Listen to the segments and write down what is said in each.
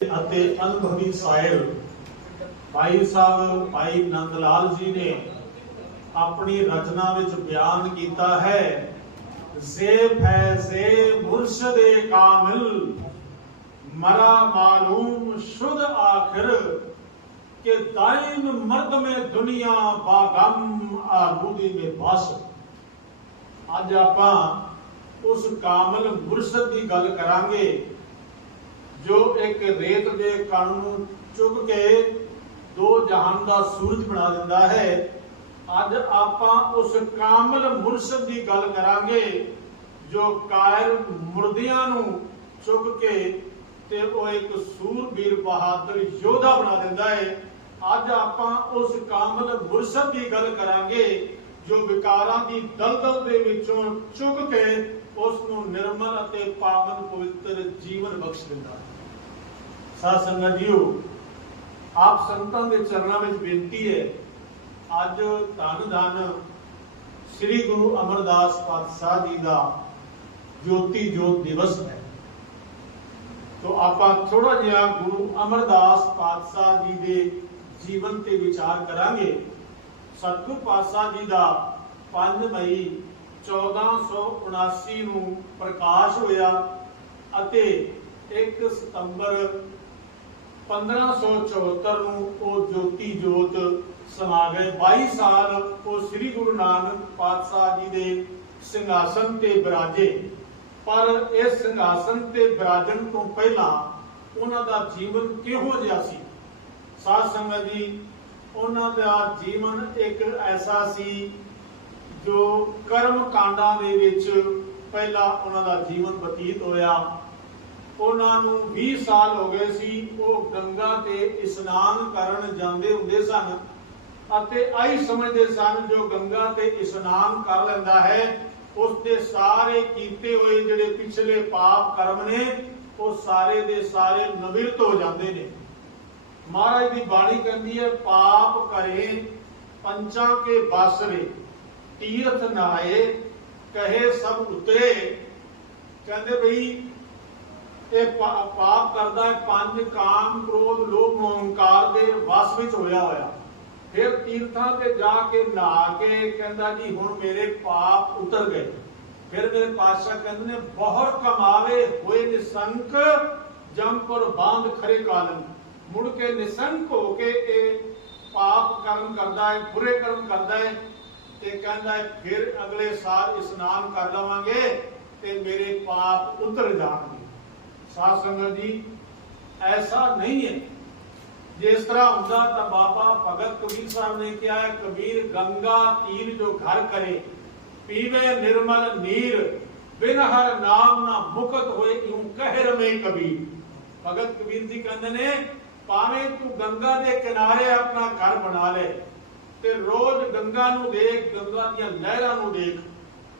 ਅਤੇ ਅਨੁਭਵੀ ਸਾਹਿਬ ਭਾਈ ਸਾਹਿਬ ਭਾਈ ਨੰਦ ਲਾਲ ਜੀ ਨੇ ਆਪਣੀ ਰਚਨਾ ਵਿੱਚ ਬਿਆਨ ਕੀਤਾ ਹੈ ਜ਼ੇ ਫੈਜ਼ੇ ਮੁਰਸ਼ਦੇ ਕਾਮਿਲ, ਮਰਾ ਮਾਲੂਮ ਸ਼ੁਦ ਆਖਿਰ ਕਿ ਦਾਇਮ ਮਰਦ ਮੇ ਦੁਨੀਆ ਬਾਗਮ ਆਬੂਦੀ ਮੇ ਬਸ ਅੱਜ ਆਪਾਂ ਉਸ ਕਾਮਲ ਮੁਰਸ਼ਦ ਦੀ ਗੱਲ ਕਰਾਂਗੇ। ਜੋ ਇੱਕ ਰੇਤ ਦੇ ਕਣ ਨੂੰ ਚੁੱਕ ਕੇ ਦੋ ਜਹਾਨ ਦਾ ਸੂਰਜ ਬਣਾ ਦਿੰਦਾ ਹੈ, ਅੱਜ ਆਪਾਂ ਉਸ ਕਾਮਲ ਮੁਰਸ਼ਦ ਦੀ ਗੱਲ ਕਰਾਂਗੇ, ਜੋ ਕਾਇਰ ਮੁਰਦਿਆਂ ਨੂੰ ਚੁਗ ਕੇ ਤੇ ਉਹ ਇੱਕ ਸੂਰਬੀਰ ਬਹਾਦਰ ਯੋਧਾ ਬਣਾ ਦਿੰਦਾ ਹੈ। ਅੱਜ ਆਪਾਂ ਉਸ ਕਾਮਲ ਮੁਰਸ਼ਦ ਦੀ ਗੱਲ ਕਰਾਂਗੇ, ਜੋ ਵਿਕਾਰਾਂ ਦੀ ਦਲਦਲ ਦੇ ਵਿੱਚੋਂ ਚੁੱਕ ਕੇ ਉਸ ਨੂੰ ਨਿਰਮਲ ਅਤੇ ਪਾਵਨ ਪਵਿੱਤਰ ਜੀਵਨ ਬਖਸ਼ ਦਿੰਦਾ ਹੈ। ਸਾਧ ਸੰਗਤ ਜੀਓ। ਆਪ ਸੰਤਾਂ ਦੇ ਚਰਨਾਂ ਵਿੱਚ ਬੇਨਤੀ ਹੈ, ਅੱਜ ਧੰਨ ਧੰਨ ਸ੍ਰੀ ਗੁਰੂ ਅਮਰਦਾਸ ਪਾਤਸ਼ਾਹ ਜੀ ਦਾ ਜੋਤੀ ਜੋਤ ਦਿਵਸ ਹੈ। ਤੋਂ ਆਪਾਂ ਥੋੜਾ ਜਿਹਾ ਗੁਰੂ ਅਮਰਦਾਸ ਪਾਤਸ਼ਾਹ ਜੀ ਦੇ ਜੀਵਨ ਤੇ ਵਿਚਾਰ ਕਰਾਂਗੇ। ਸਤਿਗੁਰ ਪਾਤਸ਼ਾਹ ਜੀ ਦਾ 5 ਮਈ 1479 ਨੂੰ ਪ੍ਰਕਾਸ਼ ਹੋਇਆ ਅਤੇ 1 ਸਤੰਬਰ 1574 ਨੂੰ ਉਹ ਜੋਤੀ ਜੋਤ ਸਮਾ ਗਏ 22 ਸਾਲ ਉਹ ਸ੍ਰੀ ਗੁਰੂ ਨਾਨਕ ਪਾਤਸ਼ਾਹ ਜੀ ਦੇ ਸਿੰਘਾਸਨ ਤੇ ਬਿਰਾਜੇ। ਪਰ ਇਸ ਸਿੰਘਾਸਨ ਤੇ ਬਿਰਾਜਣ ਤੋਂ ਪਹਿਲਾਂ ਉਹਨਾਂ ਦਾ ਜੀਵਨ ਕਿਹੋ ਜਿਹਾ ਸੀ? ਸਾਧ ਸੰਗਤ ਜੀ, ਉਹਨਾਂ ਦਾ ਜੀਵਨ ਇੱਕ ਐਸਾ ਸੀ ਜੋ ਕਰਮ ਕਾਂਡਾਂ ਦੇ ਵਿੱਚ ਪਹਿਲਾਂ ਉਹਨਾਂ ਦਾ ਜੀਵਨ ਬਤੀਤ ਹੋਇਆ। ਉਹਨਾਂ ਨੂੰ 20 ਸਾਲ ਹੋ ਗਏ ਸੀ, ਉਹ ਗੰਗਾ ਤੇ ਇਸ਼ਨਾਨ ਕਰਨ ਜਾਂਦੇ ਹੁੰਦੇ ਸਨ ਅਤੇ ਆਈ ਸਮਝਦੇ ਸਨ, ਜੋ ਗੰਗਾ ਤੇ ਇਸ਼ਨਾਨ ਕਰ ਲੈਂਦਾ ਹੈ, ਉਸ ਦੇ ਸਾਰੇ ਕੀਤੇ ਹੋਏ ਜਿਹੜੇ ਪਿਛਲੇ ਪਾਪ ਕਰਮ ਨੇ, ਉਹ ਸਾਰੇ ਦੇ ਸਾਰੇ ਨਵਿਰਤ ਹੋ ਜਾਂਦੇ ਨੇ। ਮਹਾਰਾਜ ਦੀ ਬਾਣੀ ਕਹਿੰਦੀ ਹੈ, ਪਾਪ ਕਰੇ, ਪੰਚਾਂ ਕੇ ਬਾਸਰੇ, ਤੀਰਥ ਨਾਏ ਕਹੇ ਸਭ ਉਤਰੇ। ਕਹਿੰਦੇ ਬਈ ਇਹ ਪਾਪ ਕਰਦਾ ਹੈ, ਪੰਜ ਕਾਮ, ਕ੍ਰੋਧ, ਲੋਭ ਮੋਹ ਹੰਕਾਰ ਦੇ ਵਸ ਵਿੱਚ ਹੋਇਆ ਹੋਇਆ। ਫਿਰ ਤੀਰਥਾਂ ਤੇ ਜਾ ਕੇ ਨਹਾ ਕੇ ਕਹਿੰਦਾ ਜੀ, ਹੁਣ ਮੇਰੇ ਪਾਪ ਉਤਰ ਗਏ। ਫਿਰ ਮੇਰੇ ਪਾਤਸ਼ਾਹ ਕਹਿੰਦੇ ਨੇ, ਬਹੁਤ ਕਮਾਵੇ, ਹੋਏ ਨਿਸੰਕ, ਜਮ ਪਰ ਬਾਂਧ ਖਰੇ ਕਾਲਨ ਮੁੜ ਕੇ ਨਿਸੰਕ ਹੋ ਕੇ ਇਹ ਪਾਪ ਕਰਮ ਕਰਦਾ ਹੈ, ਬੁਰੇ ਕਰਮ ਕਰਦਾ ਹੈ ਤੇ ਕਹਿੰਦਾ ਹੈ, ਫਿਰ ਅਗਲੇ ਸਾਲ ਇਸ਼ਨਾਨ ਕਰ ਲਵਾਂਗੇ ਤੇ ਮੇਰੇ ਪਾਪ ਉਤਰ ਜਾਣਗੇ। ਸਾਧ ਸੰਗਤ ਜੀ, ਐਸਾ ਨਹੀਂ ਹੈ। ਜਿਸ ਤਰ੍ਹਾਂ ਹੁੰਦਾ ਤਾਂ ਬਾਬਾ ਭਗਤ ਕਬੀਰ ਸਾਹਿਬ ਨੇ ਕਿਹਾ ਹੈ, ਕਬੀਰ ਗੰਗਾ ਤੀਰ ਜੋ ਘਰ ਕਰੇ, ਪੀਵੇ ਨਿਰਮਲ ਨੀਰ, ਬਿਨ ਹਰ ਨਾਮ ਨਾ ਮੁਕਤ ਹੋਏ, ਇਉਂ ਕਹਿ ਰਮੇ ਕਬੀਰ। ਭਗਤ ਕਬੀਰ ਜੀ ਕਹਿੰਦੇ ਨੇ, ਭਾਵੇਂ ਤੂੰ ਗੰਗਾ ਦੇ ਕਿਨਾਰੇ ਆਪਣਾ ਘਰ ਬਣਾ ਲੈ, ਤੇ ਰੋਜ਼ ਗੰਗਾ ਨੂੰ ਦੇਖ, ਗੰਗਾ ਦੀਆਂ ਲਹਿਰਾਂ ਨੂੰ ਦੇਖ,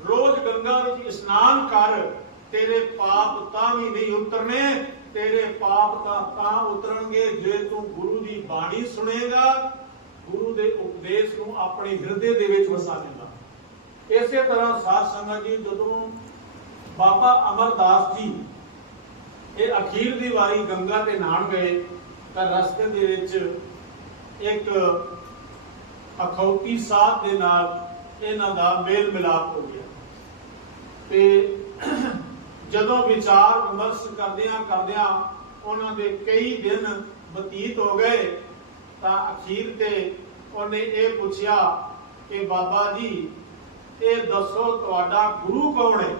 ਰੋਜ਼ ਗੰਗਾ ਵਿੱਚ ਇਸ਼ਨਾਨ ਕਰ ਤੇਰੇ ਪਾਪ ਤਾਂ ਵੀ ਨਹੀਂ ਉਤਰਨੇ, ਤੇਰੇ ਪਾਪ ਤਾਂ ਤਾਂ ਉਤਰਨਗੇ ਜੇ ਤੂੰ ਗੁਰੂ ਦੀ ਬਾਣੀ ਸੁਣੇਗਾ। ਗੁਰੂ ਦੇ ਉਪਦੇਸ਼ ਨੂੰ ਆਪਣੇ ਹਿਰਦੇ ਦੇ ਵਿੱਚ ਵਸਾ ਲੈਂਦਾ ਇਸੇ ਤਰ੍ਹਾਂ ਸਾਧ ਸੰਗਤ ਜੀ, ਜਦੋਂ ਬਾਬਾ ਅਮਰਦਾਸ ਜੀ ਇਹ ਅਖੀਰ ਦੀ ਵਾਰੀ ਗੰਗਾ ਤੇ ਨਹਾਣ ਗਏ, ਤਾਂ ਰਸਤੇ ਦੇ ਵਿੱਚ ਇੱਕ ਅਖੌਤੀ ਸਾਧ ਦੇ ਨਾਲ ਇਹਨਾਂ ਦਾ ਮੇਲ ਮਿਲਾਪ ਹੋ ਗਿਆ। ਤੇ ਜਦੋਂ ਵਿਚਾਰ ਵਿਮਰਸ਼ ਕਰਦਿਆਂ ਕਰਦਿਆਂ ਉਹਨਾਂ ਦੇ ਕਈ ਦਿਨ ਬਤੀਤ ਹੋ ਗਏ, ਤਾਂ ਅਖੀਰ ਤੇ ਉਹਨੇ ਇਹ ਪੁੱਛਿਆ ਕਿ ਬਾਬਾ ਜੀ, ਇਹ ਦੱਸੋ ਤੁਹਾਡਾ ਗੁਰੂ ਕੌਣ ਹੈ?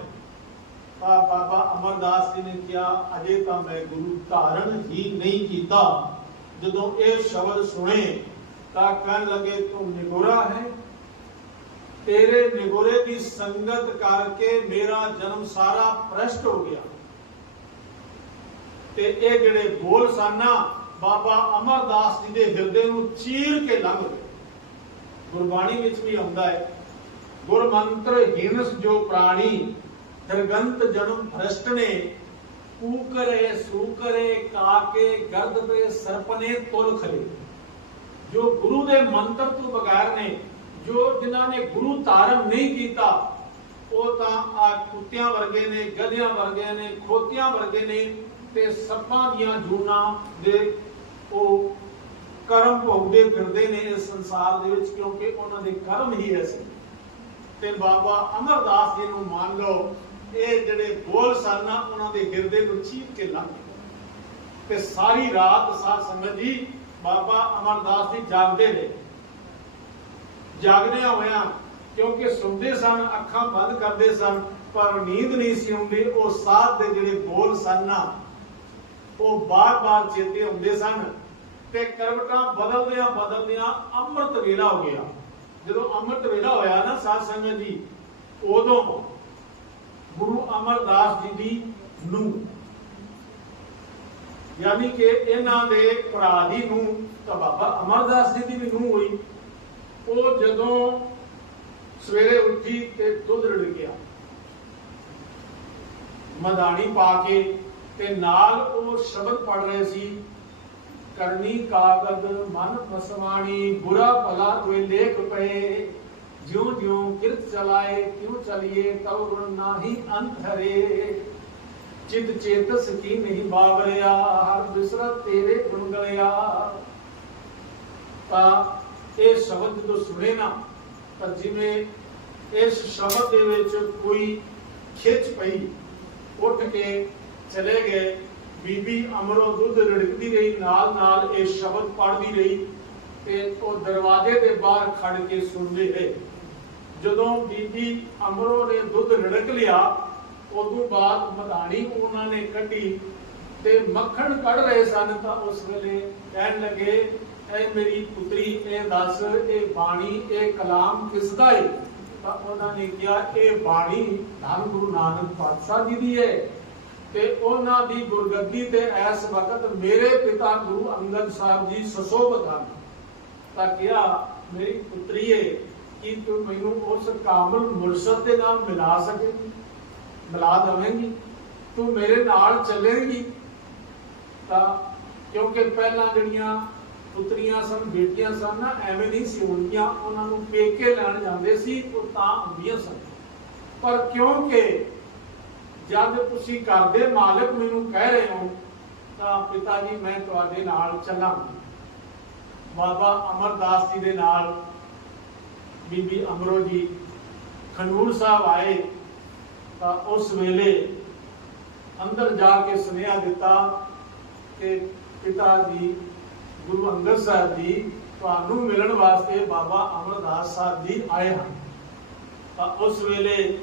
ਤਾਂ ਬਾਬਾ ਅਮਰਦਾਸ ਜੀ ਨੇ ਕਿਹਾ, ਅਜੇ ਤਾਂ ਮੈਂ ਗੁਰੂ ਧਾਰਨ ਹੀ ਨਹੀਂ ਕੀਤਾ। ਜਦੋਂ ਇਹ ਸ਼ਬਦ ਸੁਣੇ, ਤਾਂ ਕਹਿਣ ਲੱਗੇ, ਤੂੰ ਨਿਗੋਰਾ ਹੈ? ਤੇਰੇ ਨਿਗੋਰੇ ਦੀ ਸੰਗਤ ਕਰਕੇ ਮੇਰਾ ਜਨਮ ਸਾਰਾ ਭ੍ਰਸ਼ਟ ਹੋ ਗਿਆ। ਤੇ ਇਹ ਜਿਹੜੇ ਬੋਲ ਸਨ ਬਾਬਾ ਅਮਰਦਾਸ ਜੀ ਦੇ ਹਿਰਦੇ ਨੂੰ ਚੀਰ ਕੇ ਲੰਘ ਗਏ। ਗੁਰਬਾਣੀ ਵਿੱਚ ਵੀ ਆਉਂਦਾ ਹੈ ਗੁਰ ਹੀਨਸ ਜੋ ਪ੍ਰਾਣੀ ਦਰਗੰਤ ਜਨਮ ਭ੍ਰਸ਼ਟ ਨੇ, ਕੂਕਰੇ ਸੂਕਰੇ ਕਾਕੇ ਗਰਦ ਸਰਪਨੇ ਤੁਲ ਖਲੇ। ਜੋ ਗੁਰੂ ਦੇ ਮੰਤਰ ਤੋਂ ਬਗੈਰ ਨੇ ਜੋ ਜਿਨ੍ਹਾਂ ਨੇ ਗੁਰੂ ਧਾਰਨ ਨਹੀਂ ਕੀਤਾ, ਉਹ ਤਾਂ ਆ ਕੁੱਤਿਆਂ ਵਰਗੇ ਨੇ, ਗਧਿਆਂ ਵਰਗੇ ਨੇ, ਖੋਤਿਆਂ ਵਰਗੇ ਨੇ ਤੇ ਸੱਪਾਂ ਦੀਆਂ ਜੂਨਾਂ ਦੇ ਉਹ ਕਰਮ ਭੋਗਦੇ ਫਿਰਦੇ ਨੇ ਇਸ ਸੰਸਾਰ ਦੇ ਵਿੱਚ, ਕਿਉਂਕਿ ਉਹਨਾਂ ਦੇ ਕਰਮ ਹੀ ਐਸੇ ਤੇ ਬਾਬਾ ਅਮਰਦਾਸ ਜੀ ਨੂੰ ਮੰਨ ਲਓ, ਇਹ ਜਿਹੜੇ ਬੋਲ ਸਨ ਉਹਨਾਂ ਦੇ ਹਿਰਦੇ ਨੂੰ ਚੀਰ ਕੇ ਲੰਘ ਤੇ ਸਾਰੀ ਰਾਤ ਸਾਧ ਸੰਗਤ ਜੀ, ਬਾਬਾ ਅਮਰਦਾਸ ਜੀ ਜਾਗਦੇ ਰਹੇ। ਜਾਗਦਿਆਂ ਹੋਇਆਂ, ਕਿਉਂਕਿ ਸੁਣਦੇ ਸਨ, ਅੱਖਾਂ ਬੰਦ ਕਰਦੇ ਸਨ, ਪਰ ਨੀਂਦ ਨਹੀਂ ਸੀ ਆਉਂਦੀ, ਉਹ ਸਾਧ ਦੇ ਜਿਹੜੇ ਬੋਲ ਸਨ ਨਾ, ਉਹ ਬਾਰ-ਬਾਰ ਚੇਤੇ ਆਉਂਦੇ ਸਨ ਤੇ ਕਰਵਟਾਂ ਬਦਲਦਿਆਂ ਬਦਲਦਿਆਂ ਅੰਮ੍ਰਿਤ ਵੇਲਾ ਹੋ ਗਿਆ। ਜਦੋਂ ਅੰਮ੍ਰਿਤ ਵੇਲਾ ਹੋਇਆ ਨਾ ਸਾਧ ਸੰਗਤ ਜੀ, ਉਦੋਂ ਗੁਰੂ ਅਮਰਦਾਸ ਜੀ ਦੀ ਨੂੰ ਯਾਨੀ ਕਿ ਇਹਨਾਂ ਦੇ ਭਰਾ ਦੀ ਨੂੰ ਤਾਂ ਬਾਬਾ ਅਮਰਦਾਸ ਜੀ ਦੀ ਵੀ ਨੂੰ ਹੋਈ। ਉਹ ਜਦੋਂ ਸਵੇਰੇ ਉੱਠੀ ਤੇ ਦੁੱਧ ਰੜ ਗਿਆ ਮਦਾਨੀ ਪਾ ਕੇ ਤੇ ਨਾਲ ਉਹ ਸ਼ਬਦ ਪੜ ਰਹੇ ਸੀ, ਕਰਨੀ ਕਾਗਦ ਮਨ ਫਸਵਾਣੀ ਬੁਰਾ ਭਲਾ ਕੋਈ ਲੇਖ ਪਏ, ਜਿਉ ਜਿਉ ਕਿਰਤ ਚਲਾਏ ਕਿਉ ਚਲੀਏ ਤਉ ਗੁਣ ਨਾਹੀ ਅੰਤ ਹਰੇ। ਚਿਤ ਚੇਤਸ ਕੀ ਨਹੀਂ ਬਾਵਰਿਆ, ਹਰ ਬਿਸਰਤ ਤੇਰੇ ਗੁਣ ਗਲਿਆ। ਤਾਂ ਇਹ ਸ਼ਬਦ ਜਦੋਂ ਸੁਣੇ ਨਾ, ਤਾਂ ਜਿਵੇਂ ਇਸ ਸ਼ਬਦ ਦੇ ਵਿੱਚ ਕੋਈ ਖਿੱਚ ਪਈ, ਉੱਠ ਕੇ ਚਲੇ ਗਏ, ਬੀਬੀ ਅਮਰੋ ਦੁੱਧ ਰੜਕਦੀ ਰਹੀ, ਨਾਲ ਨਾਲ ਇਹ ਸ਼ਬਦ ਪੜ੍ਹਦੀ ਰਹੀ ਤੇ ਉਹ ਦਰਵਾਜ਼ੇ ਦੇ ਬਾਹਰ ਖੜ ਕੇ ਸੁਣਦੇ ਰਹੇ। ਜਦੋਂ ਬੀਬੀ ਅਮਰੋ ਨੇ ਦੁੱਧ ਰੜਕ ਲਿਆ, ਉਦੋਂ ਬਾਅਦ ਮਧਾਣੀ ਉਹਨਾਂ ਨੇ ਕੱਢੀ ਤੇ ਮੱਖਣ ਕੱਢ ਰਹੇ ਸਨ ਤਾਂ ਉਸ ਵੇਲੇ ਕਹਿਣ ਲੱਗੇ ਐ ਮੇਰੀ ਪੁੱਤਰੀ, ਇਹ ਦੱਸ, ਇਹ ਬਾਣੀ, ਇਹ ਕਲਾਮ ਕਿਸ ਦਾ ਹੈ ਤਾਂ ਉਹਨਾਂ ਨੇ ਕਿਹਾ, ਇਹ ਬਾਣੀ ਧੰਨ ਗੁਰੂ ਨਾਨਕ ਪਾਤਸ਼ਾਹ ਜੀ ਦੀ ਹੈ ਤੇ ਉਹਨਾਂ ਦੀ ਗੁਰਗੱਦੀ ਤੇ ਇਸ ਵਕਤ ਮੇਰੇ ਪਿਤਾ ਗੁਰੂ ਅੰਗਦ ਸਾਹਿਬ ਜੀ ਸਸੋਬਤ ਹਨ ਤਾਂ ਕਿਹਾ, ਮੇਰੀ ਪੁੱਤਰੀਏ ਕੀ ਤੂੰ ਮੈਨੂੰ ਉਸ ਕਾਮਲ ਮੁਰਸ਼ਦ ਦੇ ਨਾਲ ਮਿਲਾ ਸਕੇਗੀ? ਮਿਲਾ ਦਵੇਂਗੀ? ਤੂੰ ਮੇਰੇ ਨਾਲ ਚੱਲੇਂਗੀ? ਤਾਂ ਕਿਉਂਕਿ ਪਹਿਲਾਂ ਜਿਹੜੀਆਂ ਪੁੱਤਰੀਆਂ ਸਨ, ਬੇਟੀਆਂ ਸਨ, ਨਾ ਐਵੇਂ ਨਹੀਂ ਸੀ ਹੁੰਦੀਆਂ। ਉਹਨਾਂ ਨੂੰ ਪੇਕੇ ਲੈਣ ਜਾਂਦੇ ਸੀ, ਉਹ ਤਾਂ ਹੁੰਦੀਆਂ ਸਨ। ਪਰ ਕਿਉਂਕਿ ਜਦ ਤੁਸੀਂ ਘਰ ਦੇ ਮਾਲਕ ਮੈਨੂੰ ਕਹਿ ਰਹੇ ਹੋ, ਤਾਂ ਪਿਤਾ ਜੀ, ਮੈਂ ਤੁਹਾਡੇ ਨਾਲ ਚੱਲਾਂਗੀ। ਬਾਬਾ ਅਮਰਦਾਸ ਜੀ ਦੇ ਨਾਲ ਬੀਬੀ ਅਮਰੋ ਜੀ ਖੰਡੂਰ ਸਾਹਿਬ ਆਏ, ਤਾਂ ਉਸ ਵੇਲੇ ਅੰਦਰ ਜਾ ਕੇ ਸੁਨੇਹਾ ਦਿੱਤਾ ਕਿ ਪਿਤਾ ਜੀ ਗੁਰੂ ਅੰਗਦ ਸਾਹਿਬ ਜੀ ਤੁਹਾਨੂੰ ਮਿਲਣ ਵਾਸਤੇ ਬਾਬਾ ਅਮਰਦਾਸ ਸਾਹਿਬ ਜੀ ਆਏ ਹਨ। ਤਾਂ ਉਸ ਵੇਲੇ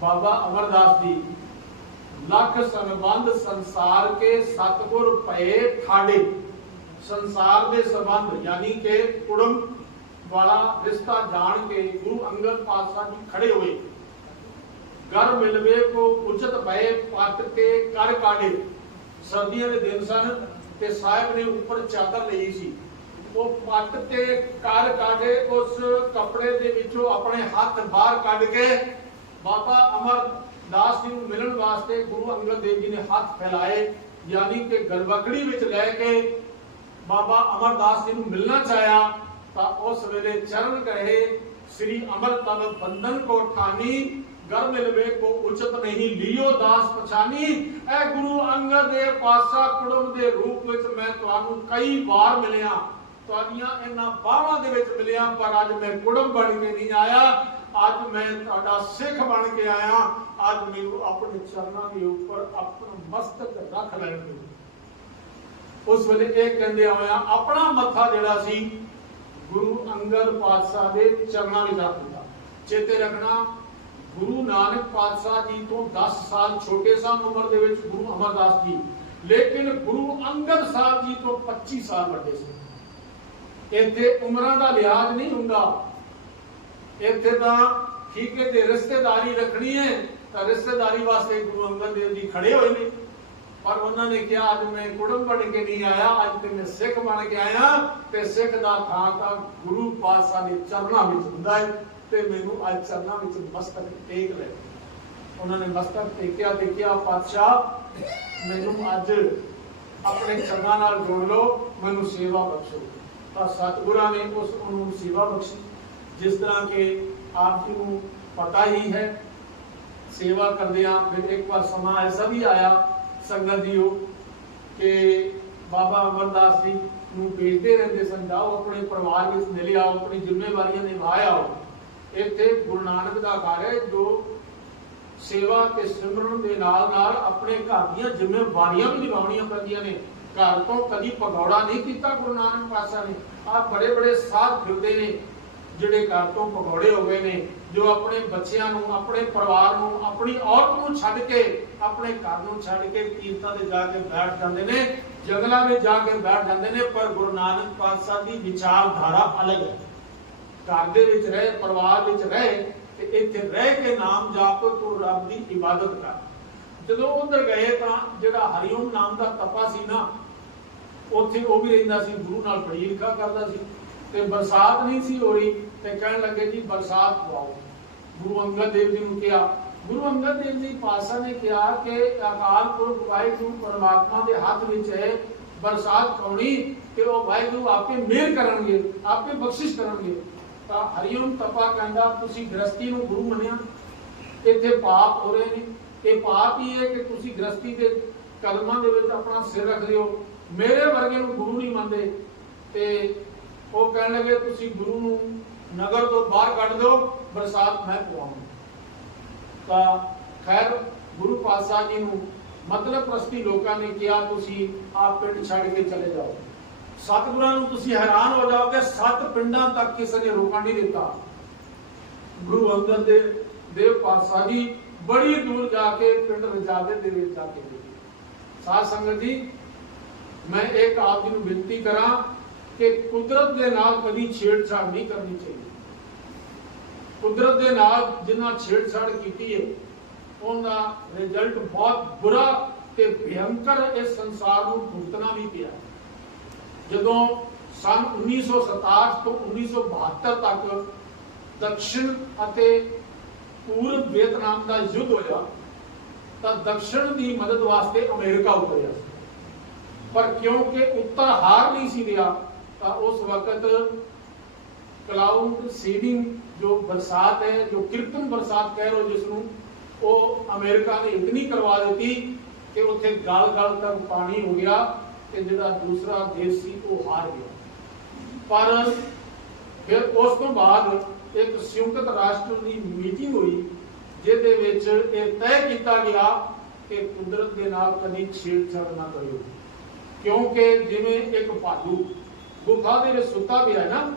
ਬਾਬਾ ਅਮਰਦਾਸ ਜੀ ਲੱਖ ਸੰਬੰਧ ਸੰਸਾਰ ਕੇ ਸਤਗੁਰ ਪਏ ਠਾੜੇ। ਸੰਸਾਰ ਦੇ ਸੰਬੰਧ ਯਾਨੀ ਕਿ ਕੁੜਮ ਵਾਲਾ ਰਿਸ਼ਤਾ ਜਾਣ ਕੇ ਗੁਰੂ ਅੰਗਦ ਪਾਤਸ਼ਾਹ ਜੀ ਖੜੇ ਹੋਏ। ਘਰ ਮਿਲਵੇ ਕੋ ਉਚਿਤ ਭਏ ਪੱਟ ਕੇ ਕਰ ਕਾਢੇ। ਸਰਦੀਆਂ ਦੇ ਦਿਨ ਸਨ ਤੇ ਸਾਹਿਬ ਨੇ ਉੱਪਰ ਚਾਦਰ ਲਈ ਸੀ। ਉਹ ਪੱਟ ਤੇ ਕਰ ਕਾਢੇ ਉਸ ਕੱਪੜੇ ਦੇ ਵਿੱਚੋਂ ਆਪਣੇ ਹੱਥ ਬਾਹਰ ਕੱਢ ਕੇ ਬਾਬਾ ਅਮਰਦਾਸ ਜੀ ਨੂੰ ਮਿਲਣ ਵਾਸਤੇ ਗੁਰੂ ਅੰਗਦ ਦੇਵ ਜੀ ਨੇ ਹੱਥ ਫੈਲਾਏ, ਯਾਨੀ ਕਿ ਗਲਵਕੜੀ ਵਿੱਚ ਲੈ ਕੇ ਬਾਬਾ ਅਮਰਦਾਸ ਜੀ ਨੂੰ ਮਿਲਣਾ ਚਾਹਿਆ, ਤਾਂ ਉਸ ਵੇਲੇ ਚਰਨ ਕਹੇ ਸ੍ਰੀ ਅਮਰ ਤਲ ਬੰਧਨ ਕੋ ਠਾਨੀ ਗਰ ਮਿਲਵੇ ਕੋ ਉਚਿਤ ਨਹੀਂ, ਲਿਓ ਦਾਸ ਪਛਾਨੀ। ਐ ਗੁਰੂ ਅੰਗਦ ਦੇ ਪਾਸਾ ਕੁੜਮ ਦੇ ਰੂਪ ਵਿੱਚ ਮੈਂ ਤੁਹਾਨੂੰ ਕਈ ਵਾਰ ਮਿਲਿਆ। ਤੁਹਾਡੀਆਂ ਇਹਨਾਂ ਬਾਹਾਂ ਦੇ ਵਿੱਚ ਮਿਲਿਆ, ਪਰ ਅੱਜ ਮੈਂ ਕੁੜਮ ਬਣ ਕੇ ਨਹੀਂ ਆਇਆ। ਅੱਜ ਮੈਂ ਤੁਹਾਡਾ ਸਿੱਖ ਬਣ ਕੇ ਆਇਆ। ਅੱਜ ਮੈਨੂੰ ਆਪਣੇ ਚਰਨਾਂ ਦੇ ਉੱਪਰ ਆਪਣਾ ਮਸਤਕ ਰੱਖ ਲੈਣ ਦਿਓ। ਉਸ ਵੇਲੇ ਇਹ ਕਹਿੰਦੇ ਹੋਇਆ, ਆਪਣਾ ਮੱਥਾ ਜਿਹੜਾ ਸੀ, ਗੁਰੂ ਅੰਗਦ ਪਾਤਸ਼ਾਹ ਦੇ ਚਰਨਾਂ ਵਿੱਚ ਰੱਖ ਦਿੱਤਾ। ਚੇਤੇ ਰੱਖਣਾ ਗੁਰੂ ਨਾਨਕ ਪਾਤਸ਼ਾਹ ਜੀ ਤੋਂ 10 ਸਾਲ ਛੋਟੇ ਸਨ ਉਮਰ ਦੇ ਵਿੱਚ ਗੁਰੂ ਅਮਰਦਾਸ ਜੀ, ਲੇਕਿਨ ਗੁਰੂ ਅੰਗਦ ਸਾਹਿਬ ਜੀ ਤੋਂ 25 ਸਾਲ ਵੱਡੇ ਸੀ। ਇੱਥੇ ਉਮਰਾਂ ਦਾ ਲਿਹਾਜ਼ ਨਹੀਂ ਹੁੰਦਾ। ਇੱਥੇ ਤਾਂ ਠੀਕ ਹੈ ਤੇ ਰਿਸ਼ਤੇਦਾਰੀ ਰੱਖਣੀ ਹੈ, ਤਾਂ ਰਿਸ਼ਤੇਦਾਰੀ ਵਾਸਤੇ ਗੁਰੂ ਅੰਗਦ ਦੇਵ ਜੀ ਖੜੇ ਹੋਏ ਨੇ। ਪਰ ਉਹਨਾਂ ਨੇ ਕਿਹਾ, ਅੱਜ ਮੈਂ ਕੁੜਮ ਬਣ ਕੇ ਨਹੀਂ ਆਇਆ, ਅੱਜ ਤੇ ਮੈਂ ਸਿੱਖ ਬਣ ਕੇ ਆਇਆ। ਤੇ ਸਿੱਖ ਦਾ ਥਾਂ ਤਾਂ ਗੁਰੂ ਪਾਤਸ਼ਾਹ ਦੇ ਚਰਨਾਂ ਵਿੱਚ ਹੁੰਦਾ ਹੈ। ਤੇ ਮੈਨੂੰ ਅੱਜ ਚਰਨਾਂ ਵਿੱਚ ਮਸਤਕ ਟੇਕ ਲੈ ਉਹਨਾਂ ਨੇ ਮਸਤਕ ਟੇਕਿਆ ਤੇ ਕਿਹਾ ਪਾਤਸ਼ਾਹ, ਮੈਨੂੰ ਅੱਜ ਆਪਣੇ ਚਰਨਾਂ ਨਾਲ ਜੋੜ ਲਓ, ਮੈਨੂੰ ਸੇਵਾ ਬਖਸ਼ੋ। ਤਾਂ ਸਤਿਗੁਰਾਂ ਨੇ ਉਸ ਨੂੰ ਸੇਵਾ ਬਖਸ਼ੀ, ਜਿਸ ਤਰ੍ਹਾਂ ਕਿ ਆਪ ਜੀ ਨੂੰ ਪਤਾ ਹੀ ਹੈ, ਸੇਵਾ ਕਰਦਿਆਂ ਫਿਰ ਇੱਕ ਵਾਰ ਸਮਾਂ ਐਸਾ ਵੀ ਆਇਆ ਸੰਗਤ ਜੀਓ, ਕਿ ਬਾਬਾ ਅਮਰਦਾਸ ਜੀ ਨੂੰ ਭੇਜਦੇ ਰਹਿੰਦੇ ਸਨ, ਜਾਓ, ਆਪਣੇ ਪਰਿਵਾਰ ਵਿੱਚ ਮਿਲਿਆ ਆਓ, ਆਪਣੀ ਜ਼ਿੰਮੇਵਾਰੀਆਂ ਨਿਭਾ ਆਓ। ਇੱਥੇ ਗੁਰੂ ਨਾਨਕ ਦਾ ਘਰ ਹੈ, ਜੋ ਸੇਵਾ ਤੇ ਸਿਮਰਨ ਦੇ ਨਾਲ ਨਾਲ ਆਪਣੇ ਘਰ ਦੀਆਂ ਜ਼ਿੰਮੇਵਾਰੀਆਂ ਵੀ ਨਿਭਾਉਣੀਆਂ ਪੈਂਦੀਆਂ ਨੇ। ਘਰ ਤੋਂ ਕਦੀ ਭਗੌੜਾ ਨਹੀਂ ਕੀਤਾ ਗੁਰੂ ਨਾਨਕ ਪਾਤਸ਼ਾਹ ਨੇ। ਆ ਬੜੇ ਬੜੇ ਸਾਧ ਫਿਰਦੇ ਨੇ, ਜਿਹੜੇ ਘਰ ਤੋਂ ਭਗੌੜੇ ਹੋ ਗਏ ਨੇ, ਜੋ ਆਪਣੇ ਬੱਚਿਆਂ ਨੂੰ, ਆਪਣੇ ਪਰਿਵਾਰ ਨੂੰ, ਆਪਣੀ ਔਰਤ ਨੂੰ ਛੱਡ ਕੇ, ਆਪਣੇ ਘਰ ਨੂੰ ਛੱਡ ਕੇ ਕੀਰਤਾਂ ਤੇ ਜਾ ਕੇ ਬੈਠ ਜਾਂਦੇ ਨੇ, ਜੰਗਲਾਂ ਵਿੱਚ ਜਾ ਕੇ ਬੈਠ ਜਾਂਦੇ ਨੇ, ਪਰ ਗੁਰੂ ਨਾਨਕ ਪਾਤਸ਼ਾਹ ਦੀ ਵਿਚਾਰਧਾਰਾ ਅਲੱਗ ਹੈ। ਘਰ ਦੇ ਵਿੱਚ ਰਹੇ, ਪਰਿਵਾਰ ਵਿੱਚ ਰਹੇ ਤੇ ਇੱਥੇ ਰਹਿ ਕੇ ਨਾਮ ਜਾਪ ਤੂੰ ਰੱਬ ਦੀ ਇਬਾਦਤ ਕਰ। ਜਦੋਂ ਉਧਰ ਗਏ ਤਾਂ ਜਿਹੜਾ ਹਰੀਓਮ ਨਾਮ ਦਾ ਤਪਾ ਸੀ ਨਾ, ਉੱਥੇ ਉਹ ਵੀ ਰਹਿੰਦਾ ਸੀ, ਗੁਰੂ ਨਾਲ ਬੜੀ ਕਰਦਾ ਸੀ। ਤੇ ਬਰਸਾਤ ਨਹੀਂ ਸੀ ਹੋ ਰਹੀ ਤੇ ਕਹਿਣ ਲੱਗੇ ਜੀ ਬਰਸਾਤ ਪਵਾਓ। ਗੁਰੂ ਅੰਗਦ ਦੇਵ ਜੀ ਨੂੰ ਕਿਹਾ, ਗੁਰੂ ਅੰਗਦ ਦੇਵ ਜੀ ਪਾਸਾ ਨੇ ਕਿਹਾ ਕਿ ਅਕਾਲ ਪੁਰਖ ਵਾਹਿਗੁਰੂ ਪਰਮਾਤਮਾ ਦੇ ਹੱਥ ਵਿੱਚ ਹੈ, ਬਰਸਾਤ ਪਾਉਣੀ ਤੇ ਉਹ ਵਾਹਿਗੁਰੂ ਆਪੇ ਮਿਹਰ ਕਰਨਗੇ, ਆਪੇ ਬਖਸ਼ਿਸ਼ ਕਰਨਗੇ। ਤਾਂ ਹਰੀਓਮ ਤਪਾ ਕਹਿੰਦਾ, ਤੁਸੀਂ ਗ੍ਰਸਤੀ ਨੂੰ ਗੁਰੂ ਮੰਨਿਆ। ਇੱਥੇ ਪਾਪ ਹੋ ਰਹੇ ਨੇ। ਇਹ ਪਾਪ ਹੀ ਹੈ ਕਿ ਤੁਸੀਂ ਗ੍ਰਸਤੀ ਦੇ ਕਦਮਾਂ ਦੇ ਵਿੱਚ ਆਪਣਾ ਸਿਰ ਰੱਖਦੇ ਹੋ। ਮੇਰੇ ਵਰਗੇ ਨੂੰ ਗੁਰੂ ਨਹੀਂ ਮੰਨਦੇ। ਤੇ ਉਹ ਕਹਿਣ ਲੱਗੇ, ਤੁਸੀਂ ਗੁਰੂ ਨੂੰ ਨਗਰ ਤੋਂ ਬਾਹਰ ਕੱਢ ਦਿਓ, ਬਰਸਾਤ ਮੈਂ ਪਵਾਉਂਗਾ। ਤਾਂ ਖੈਰ, ਗੁਰੂ ਪਾਤਸ਼ਾਹ ਜੀ ਨੂੰ ਮਤਲਬ ਪ੍ਰਸਤੀ ਲੋਕਾਂ ਨੇ ਕਿਹਾ, ਤੁਸੀਂ ਆਪ ਪਿੰਡ ਛੱਡ ਕੇ ਚਲੇ ਜਾਓ। ਸਤਿਗੁਰਾਂ ਨੂੰ ਤੁਸੀਂ ਹੈਰਾਨ ਹੋ ਜਾਓਗੇ ਸੱਤ ਪਿੰਡਾਂ ਤੱਕ ਕਿਸੇ ਨੇ ਰੋਕਣ ਨਹੀਂ ਦਿੱਤਾ। ਗੁਰੂ ਅੰਗਦ ਦੇ ਦੇਵ ਪਾਤਸ਼ਾਹ ਜੀ ਬੜੀ ਦੂਰ ਜਾ ਕੇ ਪਿੰਡ ਰਜਾਦੇ ਦੇ ਵਿੱਚ ਜਾ ਕੇ ਸਾਧ ਸੰਗਤ ਜੀ, ਮੈਂ ਇੱਕ ਆਪ ਜੀ ਨੂੰ ਬੇਨਤੀ ਕਰਾਂ ਕਿ ਕੁਦਰਤ ਦੇ ਨਾਲ ਕਦੀ ਛੇੜਛਾੜ ਨਹੀਂ ਕਰਨੀ ਚਾਹੀਦੀ। ਕੁਦਰਤ ਦੇ ਨਾਲ ਜਿੰਨਾ ਛੇੜਛਾੜ ਕੀਤੀ ਹੈ ਉਹਦਾ ਰਿਜ਼ਲਟ ਬਹੁਤ ਬੁਰਾ ਤੇ ਭਿਅੰਕਰ ਇਸ ਸੰਸਾਰ ਨੂੰ ਭੁਗਤਣਾ ਵੀ ਪਿਆ। ਜਦੋਂ ਸਨ 1967 ਤੋਂ 1972 ਤੱਕ ਦਕਸ਼ਿਣ ਅਤੇ ਪੂਰਬ ਵੀਅਤਨਾਮ ਦਾ ਯੁੱਧ ਹੋਇਆ, ਤਾਂ ਦਕਸ਼ਿਣ ਦੀ ਮਦਦ ਵਾਸਤੇ ਅਮਰੀਕਾ ਉਤਰਿਆ ਪਰ ਕਿਉਂਕਿ ਉੱਤਰ ਹਾਰ ਨਹੀਂ ਸੀ ਰਿਹਾ, ਤਾਂ ਉਸ ਵਕਤ ਕਲਾਉਡ ਸੀਡਿੰਗ ਜੋ ਬਰਸਾਤ ਹੈ, ਜੋ ਕਿਰਤਨ ਬਰਸਾਤ ਕਹਿ ਰੋ ਜਿਸ ਨੂੰ ਉਹ ਅਮਰੀਕਾ ਨੇ ਇਤਨੀ ਕਰਵਾ ਦਿੱਤੀ ਕਿ ਉੱਥੇ ਗਲ ਗਲ ਤੱਕ ਪਾਣੀ ਹੋ ਗਿਆ। ਤੇ ਜਿਹੜਾ ਦੂਸਰਾ ਦੇਸ਼ ਸੀ, ਉਹ ਹਾਰ ਗਿਆ। ਪਰ ਫਿਰ ਉਸ ਤੋਂ ਬਾਅਦ ਇੱਕ ਸੰਯੁਕਤ ਰਾਸ਼ਟਰ ਦੀ ਮੀਟਿੰਗ ਹੋਈ, ਜਿਹਦੇ ਵਿੱਚ ਇਹ ਤੈਅ ਕੀਤਾ ਗਿਆ ਕਿ ਕੁਦਰਤ ਦੇ ਨਾਲ ਕਦੀ ਛੇੜਛਾੜ ਨਾ ਕਰਿਓ। ਕਿਉਂਕਿ ਜਿਵੇਂ ਇੱਕ ਭਾਲੂ ਗੁਫਾ ਦੇ ਵਿੱਚ ਸੁੱਤਾ ਪਿਆ ਹੈ ਨਾ,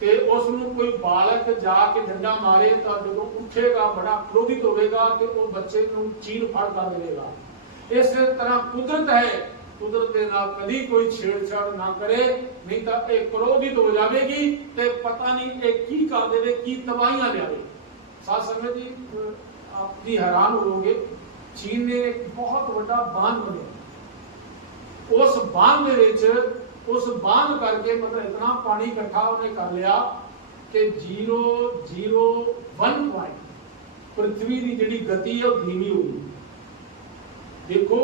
ਤੇ ਉਸ ਨੂੰ ਕੋਈ ਬਾਲਕ ਜਾ ਕੇ ਡੰਡਾ ਮਾਰੇ ਤਾਂ ਜਦੋਂ ਉੱਠੇਗਾ, ਬੜਾ ਕ੍ਰੋਧਿਤ ਹੋਵੇਗਾ ਤੇ ਉਹ ਬੱਚੇ ਨੂੰ ਚੀਰ ਫੜ ਕਰ ਦੇਵੇਗਾ। ਇਸੇ ਤਰ੍ਹਾਂ ਕੁਦਰਤ ਹੈ ਕੁਦਰਤ ਦੇ ਨਾਲ ਕਦੀ ਕੋਈ ਛੇੜਛਾੜ ਨਾ ਕਰੇ, ਨਹੀਂ ਤਾਂ ਇਹ ਕ੍ਰੋਧਿਤ ਹੋ ਜਾਵੇਗੀ ਤੇ ਪਤਾ ਨਹੀਂ ਇਹ ਕੀ ਕਰ ਦੇਵੇ, ਕੀ ਤਬਾਹੀਆਂ ਲਿਆਵੇ। ਸਾਧ ਸੰਗਤ ਜੀ ਆਪ ਜੀ ਹੈਰਾਨ ਹੋਵੋਗੇ, ਚੀਨ ਨੇ ਇੱਕ ਬਹੁਤ ਵੱਡਾ ਬਾਂਧ ਬਣਾਇਆ ਉਸ ਬਾਂਧ ਦੇ ਵਿੱਚ, ਉਸ ਬਾਂਧ ਕਰਕੇ ਮਤਲਬ ਇਤਨਾ ਪਾਣੀ ਇਕੱਠਾ ਉਹਨੇ ਕਰ ਲਿਆ ਕਿ 001 ਵਾਈ ਪ੍ਰithvi ਦੀ ਜਿਹੜੀ ਗਤੀ ਹੈ ਉਹ ਧੀਮੀ ਹੋ ਗਈ। ਦੇਖੋ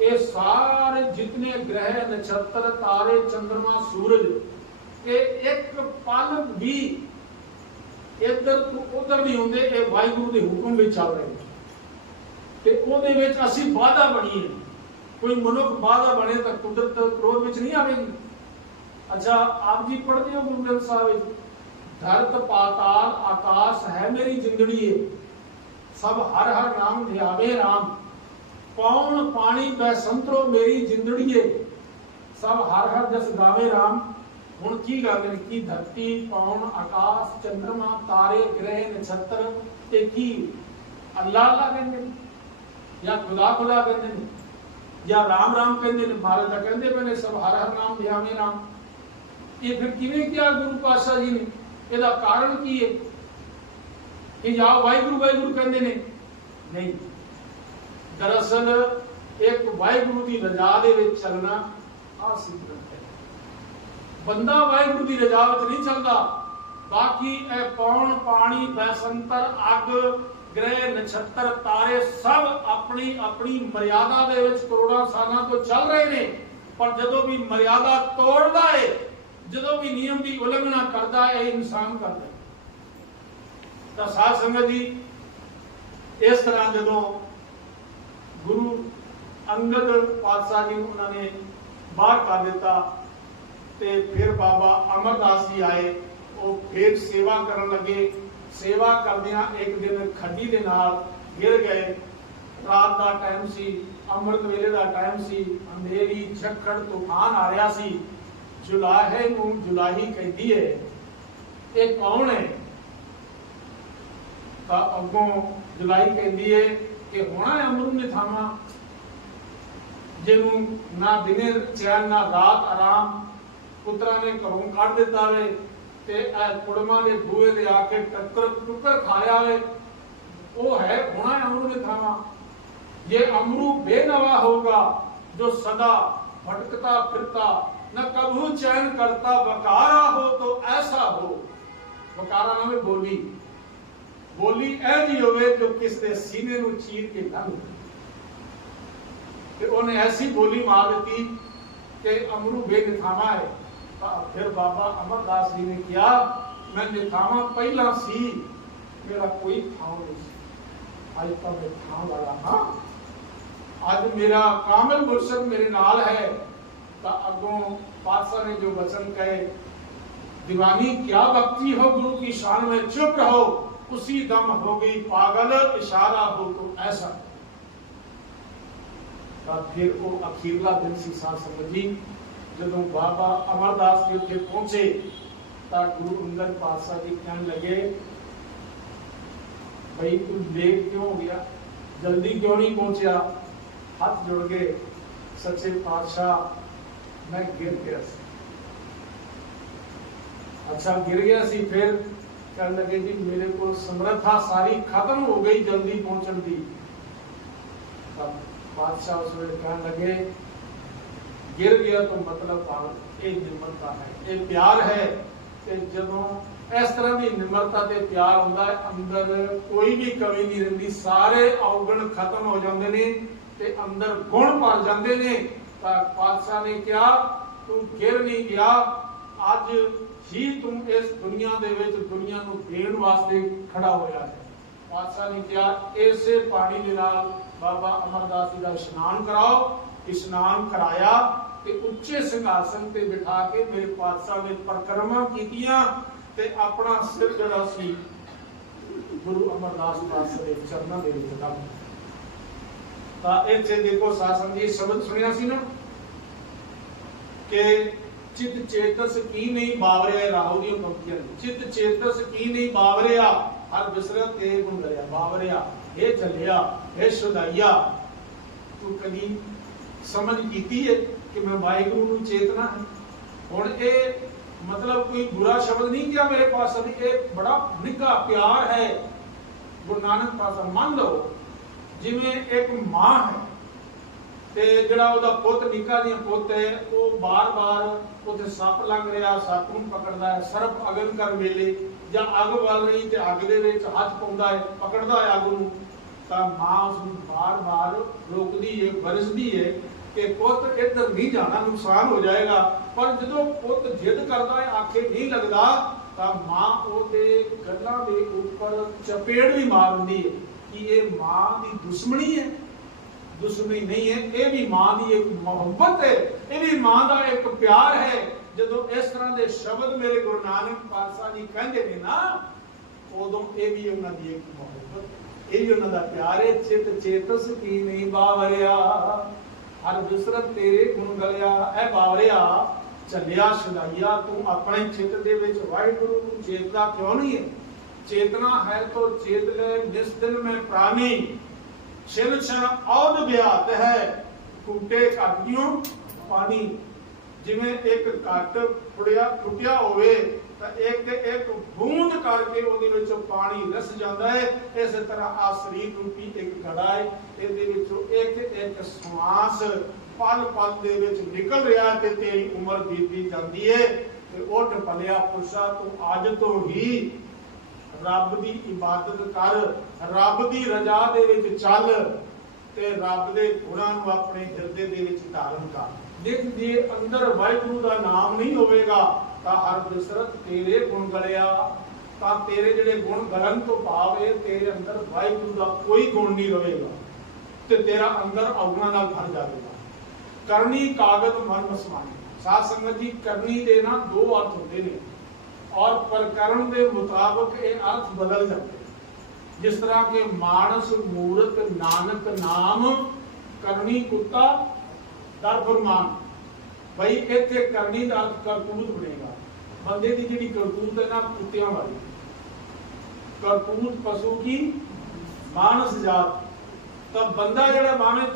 ਇਹ ਸਾਰੇ ਜਿਤਨੇ ਗ੍ਰਹਿ ਨਛੱਤਰ, ਤਾਰੇ ਚੰ드ਰਮਾ ਸੂਰਜ, ਇਹ ਇੱਕ ਪਲ ਵੀ ਇੱਧਰ ਤੋਂ ਉਧਰ ਨਹੀਂ ਹੁੰਦੇ, ਇਹ ਵਾਹਿਗੁਰੂ ਦੇ ਹੁਕਮ ਵਿੱਚ ਚੱਲ ਰਹੇ ਤੇ ਉਹਦੇ ਵਿੱਚ ਅਸੀਂ ਬਾਧਾ ਬਣੀਏ। ਕੋਈ ਮਨੁੱਖ ਬਾਧਾ ਬਣੇ ਤਾਂ ਕੁਦਰਤ ਕ੍ਰੋਧ ਵਿੱਚ ਨਹੀਂ ਆਵੇਗੀ। ਅੱਛਾ, ਆਪ ਜੀ ਪੜ੍ਹਦੇ ਹੋ ਗੁਰੂ ਗ੍ਰੰਥ ਸਾਹਿਬ ਵਿੱਚ? ਧਰਤ ਪਾਤਾਲ ਆਕਾਸ਼ ਹੈ ਮੇਰੀ ਜਿੰਦੜੀਏ। ਸਭ ਹਰ ਹਰ ਨਾਮ ਧਿਆਵੇ ਰਾਮ। ਪੌਣ ਪਾਣੀ ਪੈ ਸੰਤਰੋ ਮੇਰੀ ਜਿੰਦੜੀਏ? ਸਭ ਹਰ ਹਰ ਜਸ ਗਾਵੇ ਰਾਮ। ਹੁਣ ਕੀ ਗੱਲ ਕੀ ਧਰਤੀ, ਪੌਣ, ਆਕਾਸ਼, ਚੰਦਰਮਾ, ਤਾਰੇ, ਗ੍ਰਹਿ, ਨਛੱਤਰ ਤੇ ਕੀ ਅੱਲਾਹ ਅੱਲਾਹ ਕਹਿੰਦੇ ਨੇ? ਜਾਂ ਖੁਦਾ ਖੁਦਾ ਕਹਿੰਦੇ ਨੇ? ਜਾਂ ਰਾਮ ਰਾਮ ਕਹਿੰਦੇ ਨੇ? ਮਹਾਰਾਜ ਦਾ ਕਹਿੰਦੇ ਪਏ ਨੇ, ਸਭ ਹਰ ਹਰ ਨਾਮ ਧਿਆਵੇ ਰਾਮ। ਇਹ ਫਿਰ ਕਿਵੇਂ ਕਿਹਾ ਗੁਰੂ ਪਾਤਸ਼ਾਹ ਜੀ ਨੇ? ਇਹਦਾ ਕਾਰਨ ਕੀ ਹੈ? ਕਿ ਜਾਂ ਵਾਹਿਗੁਰੂ ਵਾਹਿਗੁਰੂ ਕਹਿੰਦੇ ਨੇ? ਨਹੀਂ। ਦਰਅਸਲ ਇੱਕ ਵਾਹਿਗੁਰੂ ਦੀ ਰਜ਼ਾ ਦੇ ਵਿੱਚ ਚੱਲਣਾ ਆ ਸਿੱਧਤ ਹੈ। ਬੰਦਾ ਵਾਹਿਗੁਰੂ ਦੀ ਰਜ਼ਾ ਵਿੱਚ ਨਹੀਂ ਚੱਲਦਾ। ਬਾਕੀ ਇਹ ਪੌਣ, ਪਾਣੀ, ਬੈਸੰਤਰ, ਅੱਗ, ਗ੍ਰਹਿ, ਨਛੱਤਰ, ਤਾਰੇ ਸਭ ਆਪਣੀ ਆਪਣੀ ਮਰਿਆਦਾ ਦੇ ਵਿੱਚ ਕਰੋੜਾਂ ਸਾਲਾਂ ਤੋਂ ਚੱਲ ਰਹੇ ਨੇ। ਪਰ ਜਦੋਂ ਵੀ ਮਰਿਆਦਾ ਤੋੜਦਾ ਏ, ਜਦੋਂ ਵੀ ਨਿਯਮ ਦੀ ਉਲੰਘਣਾ ਕਰਦਾ ਹੈ ਇਹ ਇਨਸਾਨ ਕਰਦਾ ਹੈ ਤਾਂ ਸਾਧ ਸੰਗਤ ਜੀ, ਇਸ ਤਰ੍ਹਾਂ ਜਦੋਂ ਗੁਰੂ ਅੰਗਦ ਪਾਤਸ਼ਾਹ ਜੀ ਨੂੰ ਉਹਨਾਂ ਨੇ ਬਾਹਰ ਕਰ ਦਿੱਤਾ ਤੇ ਫਿਰ ਬਾਬਾ ਅਮਰਦਾਸ ਜੀ ਆਏ। ਉਹ ਫਿਰ ਸੇਵਾ ਕਰਨ ਲੱਗੇ। ਸੇਵਾ ਕਰਦਿਆਂ ਇੱਕ ਦਿਨ ਖੱਡੀ ਦੇ ਨਾਲ ਗਿਰ ਗਏ। ਰਾਤ ਦਾ ਟਾਈਮ ਸੀ, ਅੰਮ੍ਰਿਤ ਵੇਲੇ ਦਾ ਟਾਈਮ ਸੀ। ਅੰਧੇਰੀ ਝੱਖੜ ਤੂਫਾਨ ਆ ਰਿਹਾ ਸੀ। ਜੁਲਾਹੇ ਨੂੰ ਜੁਲਾਹੀ ਕਹਿੰਦੀ ਹੈ ਇਹ ਕੌਣ ਹੈ ਤਾਂ ਅੱਗੋਂ ਜੁਲਾਈ ਕਹਿੰਦੀ ਹੈ ਕਿ ਹੋਣਾ ਹੈ ਅਮਰੂ ਨੇ ਥਾਮਾ ਜਿਹਨੂੰ ਨਾ ਦਿਨੇ ਚੈਨ ਨਾ ਰਾਤ ਆਰਾਮ ਪੁੱਤਰਾਂ ਨੇ ਘਰੋਂ ਕੱਢ ਦਿੱਤਾ ਵੇ ਤੇ ਇਹ ਕੁੜਮਾਂ ਦੇ ਬੂਹੇ ਦੇ ਆ ਕੇ ਟੱਕਰ ਟੁੱਕਰ ਖਾਇਆ ਵੇ ਉਹ ਹੈ ਹੋਣਾ ਹੈ ਅਮਰੂ ਨੇ ਥਾਮਾ ये अमरू बेनवा होगा जो सदा भटकता फिरता न कभू चैन करता वकारा हो तो ऐसा हो वकारा नाम है बोली ਬੋਲੀ ਇਹ ਜੀ ਹੋਵੇ ਜੋ ਕਿਸ ਦੇ ਸੀਨੇ ਨੂੰ ਚੀਰ ਕੇ ਲੰਘ ਤੇ ਉਹਨੇ ਐਸੀ ਬੋਲੀ ਮਾਰ ਦਿੱਤੀ ਕਿ ਅਮਰੂ ਬੇਨਿਥਾਵਾ ਹੈ ਤਾਂ ਫਿਰ ਬਾਬਾ ਅਮਰਦਾਸ ਜੀ ਨੇ ਕਿਹਾ ਮੈਂ ਨਿਥਾਵਾ ਪਹਿਲਾਂ ਸੀ ਮੇਰਾ ਕੋਈ ਥਾਂ ਨਹੀਂ ਸੀ ਅੱਜ ਤਾਂ ਮੈਂ ਥਾਂ ਵਾਲਾ ਹਾਂ ਅੱਜ ਮੇਰਾ ਕਾਮਲ ਮੁਰਸ਼ਦ ਮੇਰੇ ਨਾਲ ਹੈ ਤਾਂ ਅੱਗੋਂ ਪਾਤਸ਼ਾਹ ਨੇ ਜੋ ਵਚਨ ਕਹੇ दीवानी क्या भक्ति हो गुरु की शान में चुप रहो उसी दम हो गई पागल, इशारा हो तो ऐसा। फिर वो अखीरला दिन सी साथ समझी। जो बाबा अमरदास जी उत्थे पहुँचे तो गुरु अंगद पातशाह जी कह लगे, भाई, तू लेट क्यों हो गया? जल्दी क्यों नहीं पहुँचा? हाथ जोड़ के, सच्चे पातशाह, मैं गिर गया अच्छा गिर गया सी, फिर ਗਿਆ ਸੀ ਫਿਰ ਕਹਿਣ ਲੱਗੇ ਜੀ ਮੇਰੇ ਕੋਲ ਸਮਰੱਥਾ ਸਾਰੀ ਖਤਮ ਹੋ ਗਈ ਜਲਦੀ ਪਹੁੰਚਣ ਦੀ। ਤਾਂ ਬਾਦਸ਼ਾਹ ਉਸ ਵੇਲੇ ਕਹਿਣ ਲੱਗੇ, ਗਿਰ ਗਿਆ ਤਾਂ ਮਤਲਬ ਆ ਇਹ ਨਿਮਰਤਾ ਹੈ ਤੇ ਜਦੋਂ ਇਸ ਤਰ੍ਹਾਂ ਦੀ ਨਿਮਰਤਾ ਤੇ ਪਿਆਰ ਹੁੰਦਾ ਹੈ, ਅੰਦਰ ਕੋਈ ਵੀ ਕਮੀ ਨਹੀਂ ਰਹਿੰਦੀ, ਸਾਰੇ ਔਗਣ ਖਤਮ ਹੋ ਜਾਂਦੇ ਨੇ ਤੇ ਅੰਦਰ ਗੁਣ ਭਰ ਜਾਂਦੇ ਨੇ। ਤਾਂ ਪਾਤਸ਼ਾਹ ਨੇ ਕਿਹਾ, ਤੂੰ ਗਿਰ ਨਹੀਂ ਗਿਆ, ਅੱਜ ਹੀ ਤੂੰ ਇਸ ਦੁਨੀਆ ਦੇ ਵਿੱਚ ਦੁਨੀਆ ਨੂੰ ਦੇਣ ਵਾਸਤੇ ਖੜਾ ਹੋਇਆ ਹੈ। ਪਾਤਸ਼ਾਹ ਨੇ ਕਿਹਾ, ਇਸੇ ਪਾਣੀ ਦੇ ਨਾਲ ਬਾਬਾ ਅਮਰਦਾਸ ਜੀ ਦਾ ਇਸ਼ਨਾਨ ਕਰਾਓ। ਇਸ਼ਨਾਨ ਕਰਾਇਆ ਤੇ ਉੱਚੇ ਸਿੰਘਾਸਨ ਤੇ ਬਿਠਾ ਕੇ ਮੇਰੇ ਪਾਤਸ਼ਾਹ ਨੇ ਪਰਕਰਮਾ ਕੀਤੀਆਂ ਤੇ ਆਪਣਾ ਸਿਰ ਜਿਹੜਾ ਸੀ, ਗੁਰੂ ਅਮਰਦਾਸ ਪਾਤਸ਼ਾਹ ਦੇ ਚਰਨਾਂ ਦੇ ਵਿੱਚ ਰੱਖ ਤਾਂ ਇੱਥੇ ਦੇਖੋ ਸਾਸਨ ਜੀ, ਸ਼ਬਦ ਸੁਣਿਆ ਸੀ ਨਾ ਕਿ ਚਿਤ ਚੇਤਸ ਕੀ ਨਹੀਂ ਬਾਵਰਿਆ ਰਾਹੂ ਦੀਆਂ ਪੰਕਤੀਆਂ ਨੇ। ਚਿਤ ਚੇਤਸ ਕੀ ਨਹੀਂ ਬਾਵਰਿਆ ਹਰ ਬਿਸਰਤ ਤੇ ਗੁਣ ਕਰਿਆ ਬਾਵਰਿਆ ਇਹ ਚੱਲਿਆ ਇਹ ਸੁਦਾਈਆ ਤੂੰ ਕਦੀ ਸਮਝ ਕੀਤੀ ਹੈ ਕਿ ਮੈਂ ਵਾਹਿਗੁਰੂ ਨੂੰ ਚੇਤਨਾ ਹੈ ਹੁਣ ਇਹ ਮਤਲਬ ਕੋਈ ਬੁਰਾ ਸ਼ਬਦ ਨਹੀਂ ਕਿਹਾ ਮੇਰੇ ਪਾਸ ਅਭੀ ਇਹ ਬੜਾ ਨਿੱਘਾ ਪਿਆਰ ਹੈ ਗੁਰੂ ਨਾਨਕ ਪਾਸਾ ਮੰਨ ਲਓ ਜਿਵੇਂ ਇੱਕ ਮਾਂ ਹੈ ਤੇ ਜਿਹੜਾ ਉਹਦਾ ਪੁੱਤ, ਨਿੱਕਾ ਜਿਹਾ ਪੁੱਤ ਹੈ, ਉਹ ਬਾਰ-ਬਾਰ ਉੱਥੇ ਸੱਪ ਲੰਘ ਰਿਹਾ, ਸੱਪ ਨੂੰ ਪਕੜਦਾ ਹੈ, ਸਰਪ ਅਗਨ ਕਰ ਵੇਲੇ ਜਾਂ ਅੱਗ ਬਲ ਰਹੀ ਤੇ ਅੱਗ ਦੇ ਵਿੱਚ ਹੱਥ ਪਾਉਂਦਾ ਹੈ, ਪਕੜਦਾ ਹੈ ਅੱਗ ਨੂੰ, ਤਾਂ ਮਾਂ ਉਸ ਨੂੰ ਬਾਰ-ਬਾਰ ਰੋਕਦੀ ਹੈ ਵਰਜਦੀ ਹੈ ਕਿ ਪੁੱਤ, ਇੱਧਰ ਨਹੀਂ ਜਾਣਾ, ਨੁਕਸਾਨ ਹੋ ਜਾਏਗਾ। ਪਰ ਜਦੋਂ ਪੁੱਤ ਜਿੱਦ ਕਰਦਾ ਹੈ, ਆਖੇ ਨਹੀਂ ਲੱਗਦਾ, ਤਾਂ ਮਾਂ ਉਹਦੇ ਗੱਲਾਂ ਦੇ ਉੱਪਰ ਚਪੇੜ ਵੀ ਮਾਰ ਦਿੰਦੀ ਹੈ ਕਿ ਇਹ ਮਾਂ ਦੀ ਦੁਸ਼ਮਣੀ ਹੈ। ਦੁਸ਼ਮਣੀ ਨਹੀਂ ਹੈ ਇਹ ਵੀ ਮਾਂ ਦੀ ਇੱਕ ਮੁਹੱਬਤ ਹੈ ਇਹ ਵੀ ਮਾਂ ਦਾ ਇੱਕ ਪਿਆਰ ਹੈ ਜਦੋਂ ਇਸ ਤਰ੍ਹਾਂ ਦੇ ਸ਼ਬਦ ਮੇਰੇ ਗੁਰੂ ਨਾਨਕ ਪਾਤਸ਼ਾਹ ਜੀ ਕਹਿੰਦੇ ਨੇ ਨਾ ਉਦੋਂ ਇਹ ਵੀ ਉਹਨਾਂ ਦੀ ਇੱਕ ਮੁਹੱਬਤ ਇਹ ਵੀ ਉਹਨਾਂ ਦਾ ਪਿਆਰ ਹੈ ਚਿਤ ਚੇਤਸ ਕੀ ਨਹੀਂ ਬਾਵਰਿਆ ਹਰ ਬਿਸਰਤ ਤੇਰੇ ਗੁਣ ਗਲਿਆ ਐ ਬਾਵਰਿਆ ਚੱਲਿਆ ਸੁਦਾਈਆ ਤੂੰ ਆਪਣੇ ਚਿੱਤ ਦੇ ਵਿੱਚ ਵਾਹਿਗੁਰੂ ਨੂੰ ਚੇਤਦਾ ਕਿਉਂ ਨਹੀਂ ਹੈ ਚੇਤਨਾ ਹੈ ਤੋ ਚੇਤ ਲੈ ਜਿਸ ਦਿਨ ਮੈਂ ਪ੍ਰਾਣੀ ਛਿਲ ਔਦ ਵਿਆਤ ਹੈ। ਕੁੱਟੇ ਕਾਟਿਓ ਪਾਣੀ। ਜਿਵੇਂ ਇੱਕ ਘੱਟ ਫੁੜਿਆ ਟੁੱਟਿਆ ਹੋਵੇ, ਤਾਂ ਇੱਕ ਇੱਕ ਬੂੰਦ ਕਰਕੇ ਉਹਦੇ ਵਿੱਚੋਂ ਪਾਣੀ ਰਸ ਜਾਂਦਾ ਹੈ। ਇਸੇ ਤਰ੍ਹਾਂ ਆ ਸਰੀਰ ਰੂਪੀ ਇੱਕ ਘੜਾ ਹੈ। ਇਹਦੇ ਵਿੱਚੋਂ ਇੱਕ ਇੱਕ ਸਵਾਸ ਪਲ ਪਲ ਦੇ ਵਿੱਚ ਨਿਕਲ ਰਿਹਾ ਤੇ ਤੇਰੀ ਉਮਰ ਬੀਤੀ ਜਾਂਦੀ ਹੈ। ਤੇ ਉੱਠ ਪਲਿਆ ਪੁਰਸ਼ਾ, ਤੂੰ ਅੱਜ ਤੋਂ ਹੀ ਰੱਬ ਦੀ ਇਬਾਦਤ ਕਰ, ਰੱਬ ਦੀ ਰਜ਼ਾ ਦੇ ਵਿੱਚ ਚੱਲ ਤੇ ਰੱਬ ਦੇ ਗੁਣਾਂ ਨੂੰ ਆਪਣੇ ਹਿਰਦੇ ਦੇ ਵਿੱਚ ਧਾਰਨ ਕਰ। ਦੇਖ ਜੇ ਅੰਦਰ ਵਾਹਿਗੁਰੂ ਦਾ ਨਾਮ ਨਹੀਂ ਹੋਵੇਗਾ, ਤਾਂ ਹਰ ਬਿਸਰਤ ਤੇਰੇ ਗੁਣ ਗਲਿਆ ਤਾਂ ਤੇਰੇ ਜਿਹੜੇ ਗੁਣ ਗਲਨ ਤੋਂ ਭਾਵ ਇਹ ਤੇਰੇ ਅੰਦਰ ਵਾਹਿਗੁਰੂ ਦਾ ਕੋਈ ਗੁਣ ਨਹੀਂ ਰਹੇਗਾ ਤੇ ਤੇਰਾ ਅੰਦਰ ਔਗਣਾ ਨਾਲ ਭਰ ਜਾਵੇਗਾ। ਕਰਨੀ ਕਾਗਜ਼ ਮਨ ਵਸਮਾਨੀ ਸਾਧ ਸੰਗਤ ਜੀ, ਕਰਨੀ ਦੇ ਨਾ ਦੋ ਅਰਥ ਹੁੰਦੇ ਨੇ। ਔਰ ਪ੍ਰਕਰਣ ਦੇ ਮੁਤਾਬਕ ਇਹ ਅਰਥ ਬਦਲ ਜਾਂਦੇ ਨੇ। ਜਿਸ ਤਰ੍ਹਾਂ ਕਿ ਮਾਨਸ ਮੂਰਤ ਨਾਨਕ, ਨਾਮ, ਕਰਨੀ, ਕੁੱਤਾ, ਦਰ, ਫਰਮਾਨ। ਭਈ ਇੱਥੇ ਕਰਨੀ ਦਾ ਕਰਤੂਤ ਬਣੇਗਾ। ਬੰਦੇ ਦੀ ਜਿਹੜੀ ਕਰਤੂਤ ਹੈ ਨਾ ਕੁੱਤਿਆਂ ਵਾਲੀ ਕਰਤੂਤ ਪਸ਼ੂ ਕੀ? ਮਾਨਸ ਜਾਤ। ਤਾਂ ਬੰਦਾ ਜਿਹੜਾ ਬਾਵੇਂ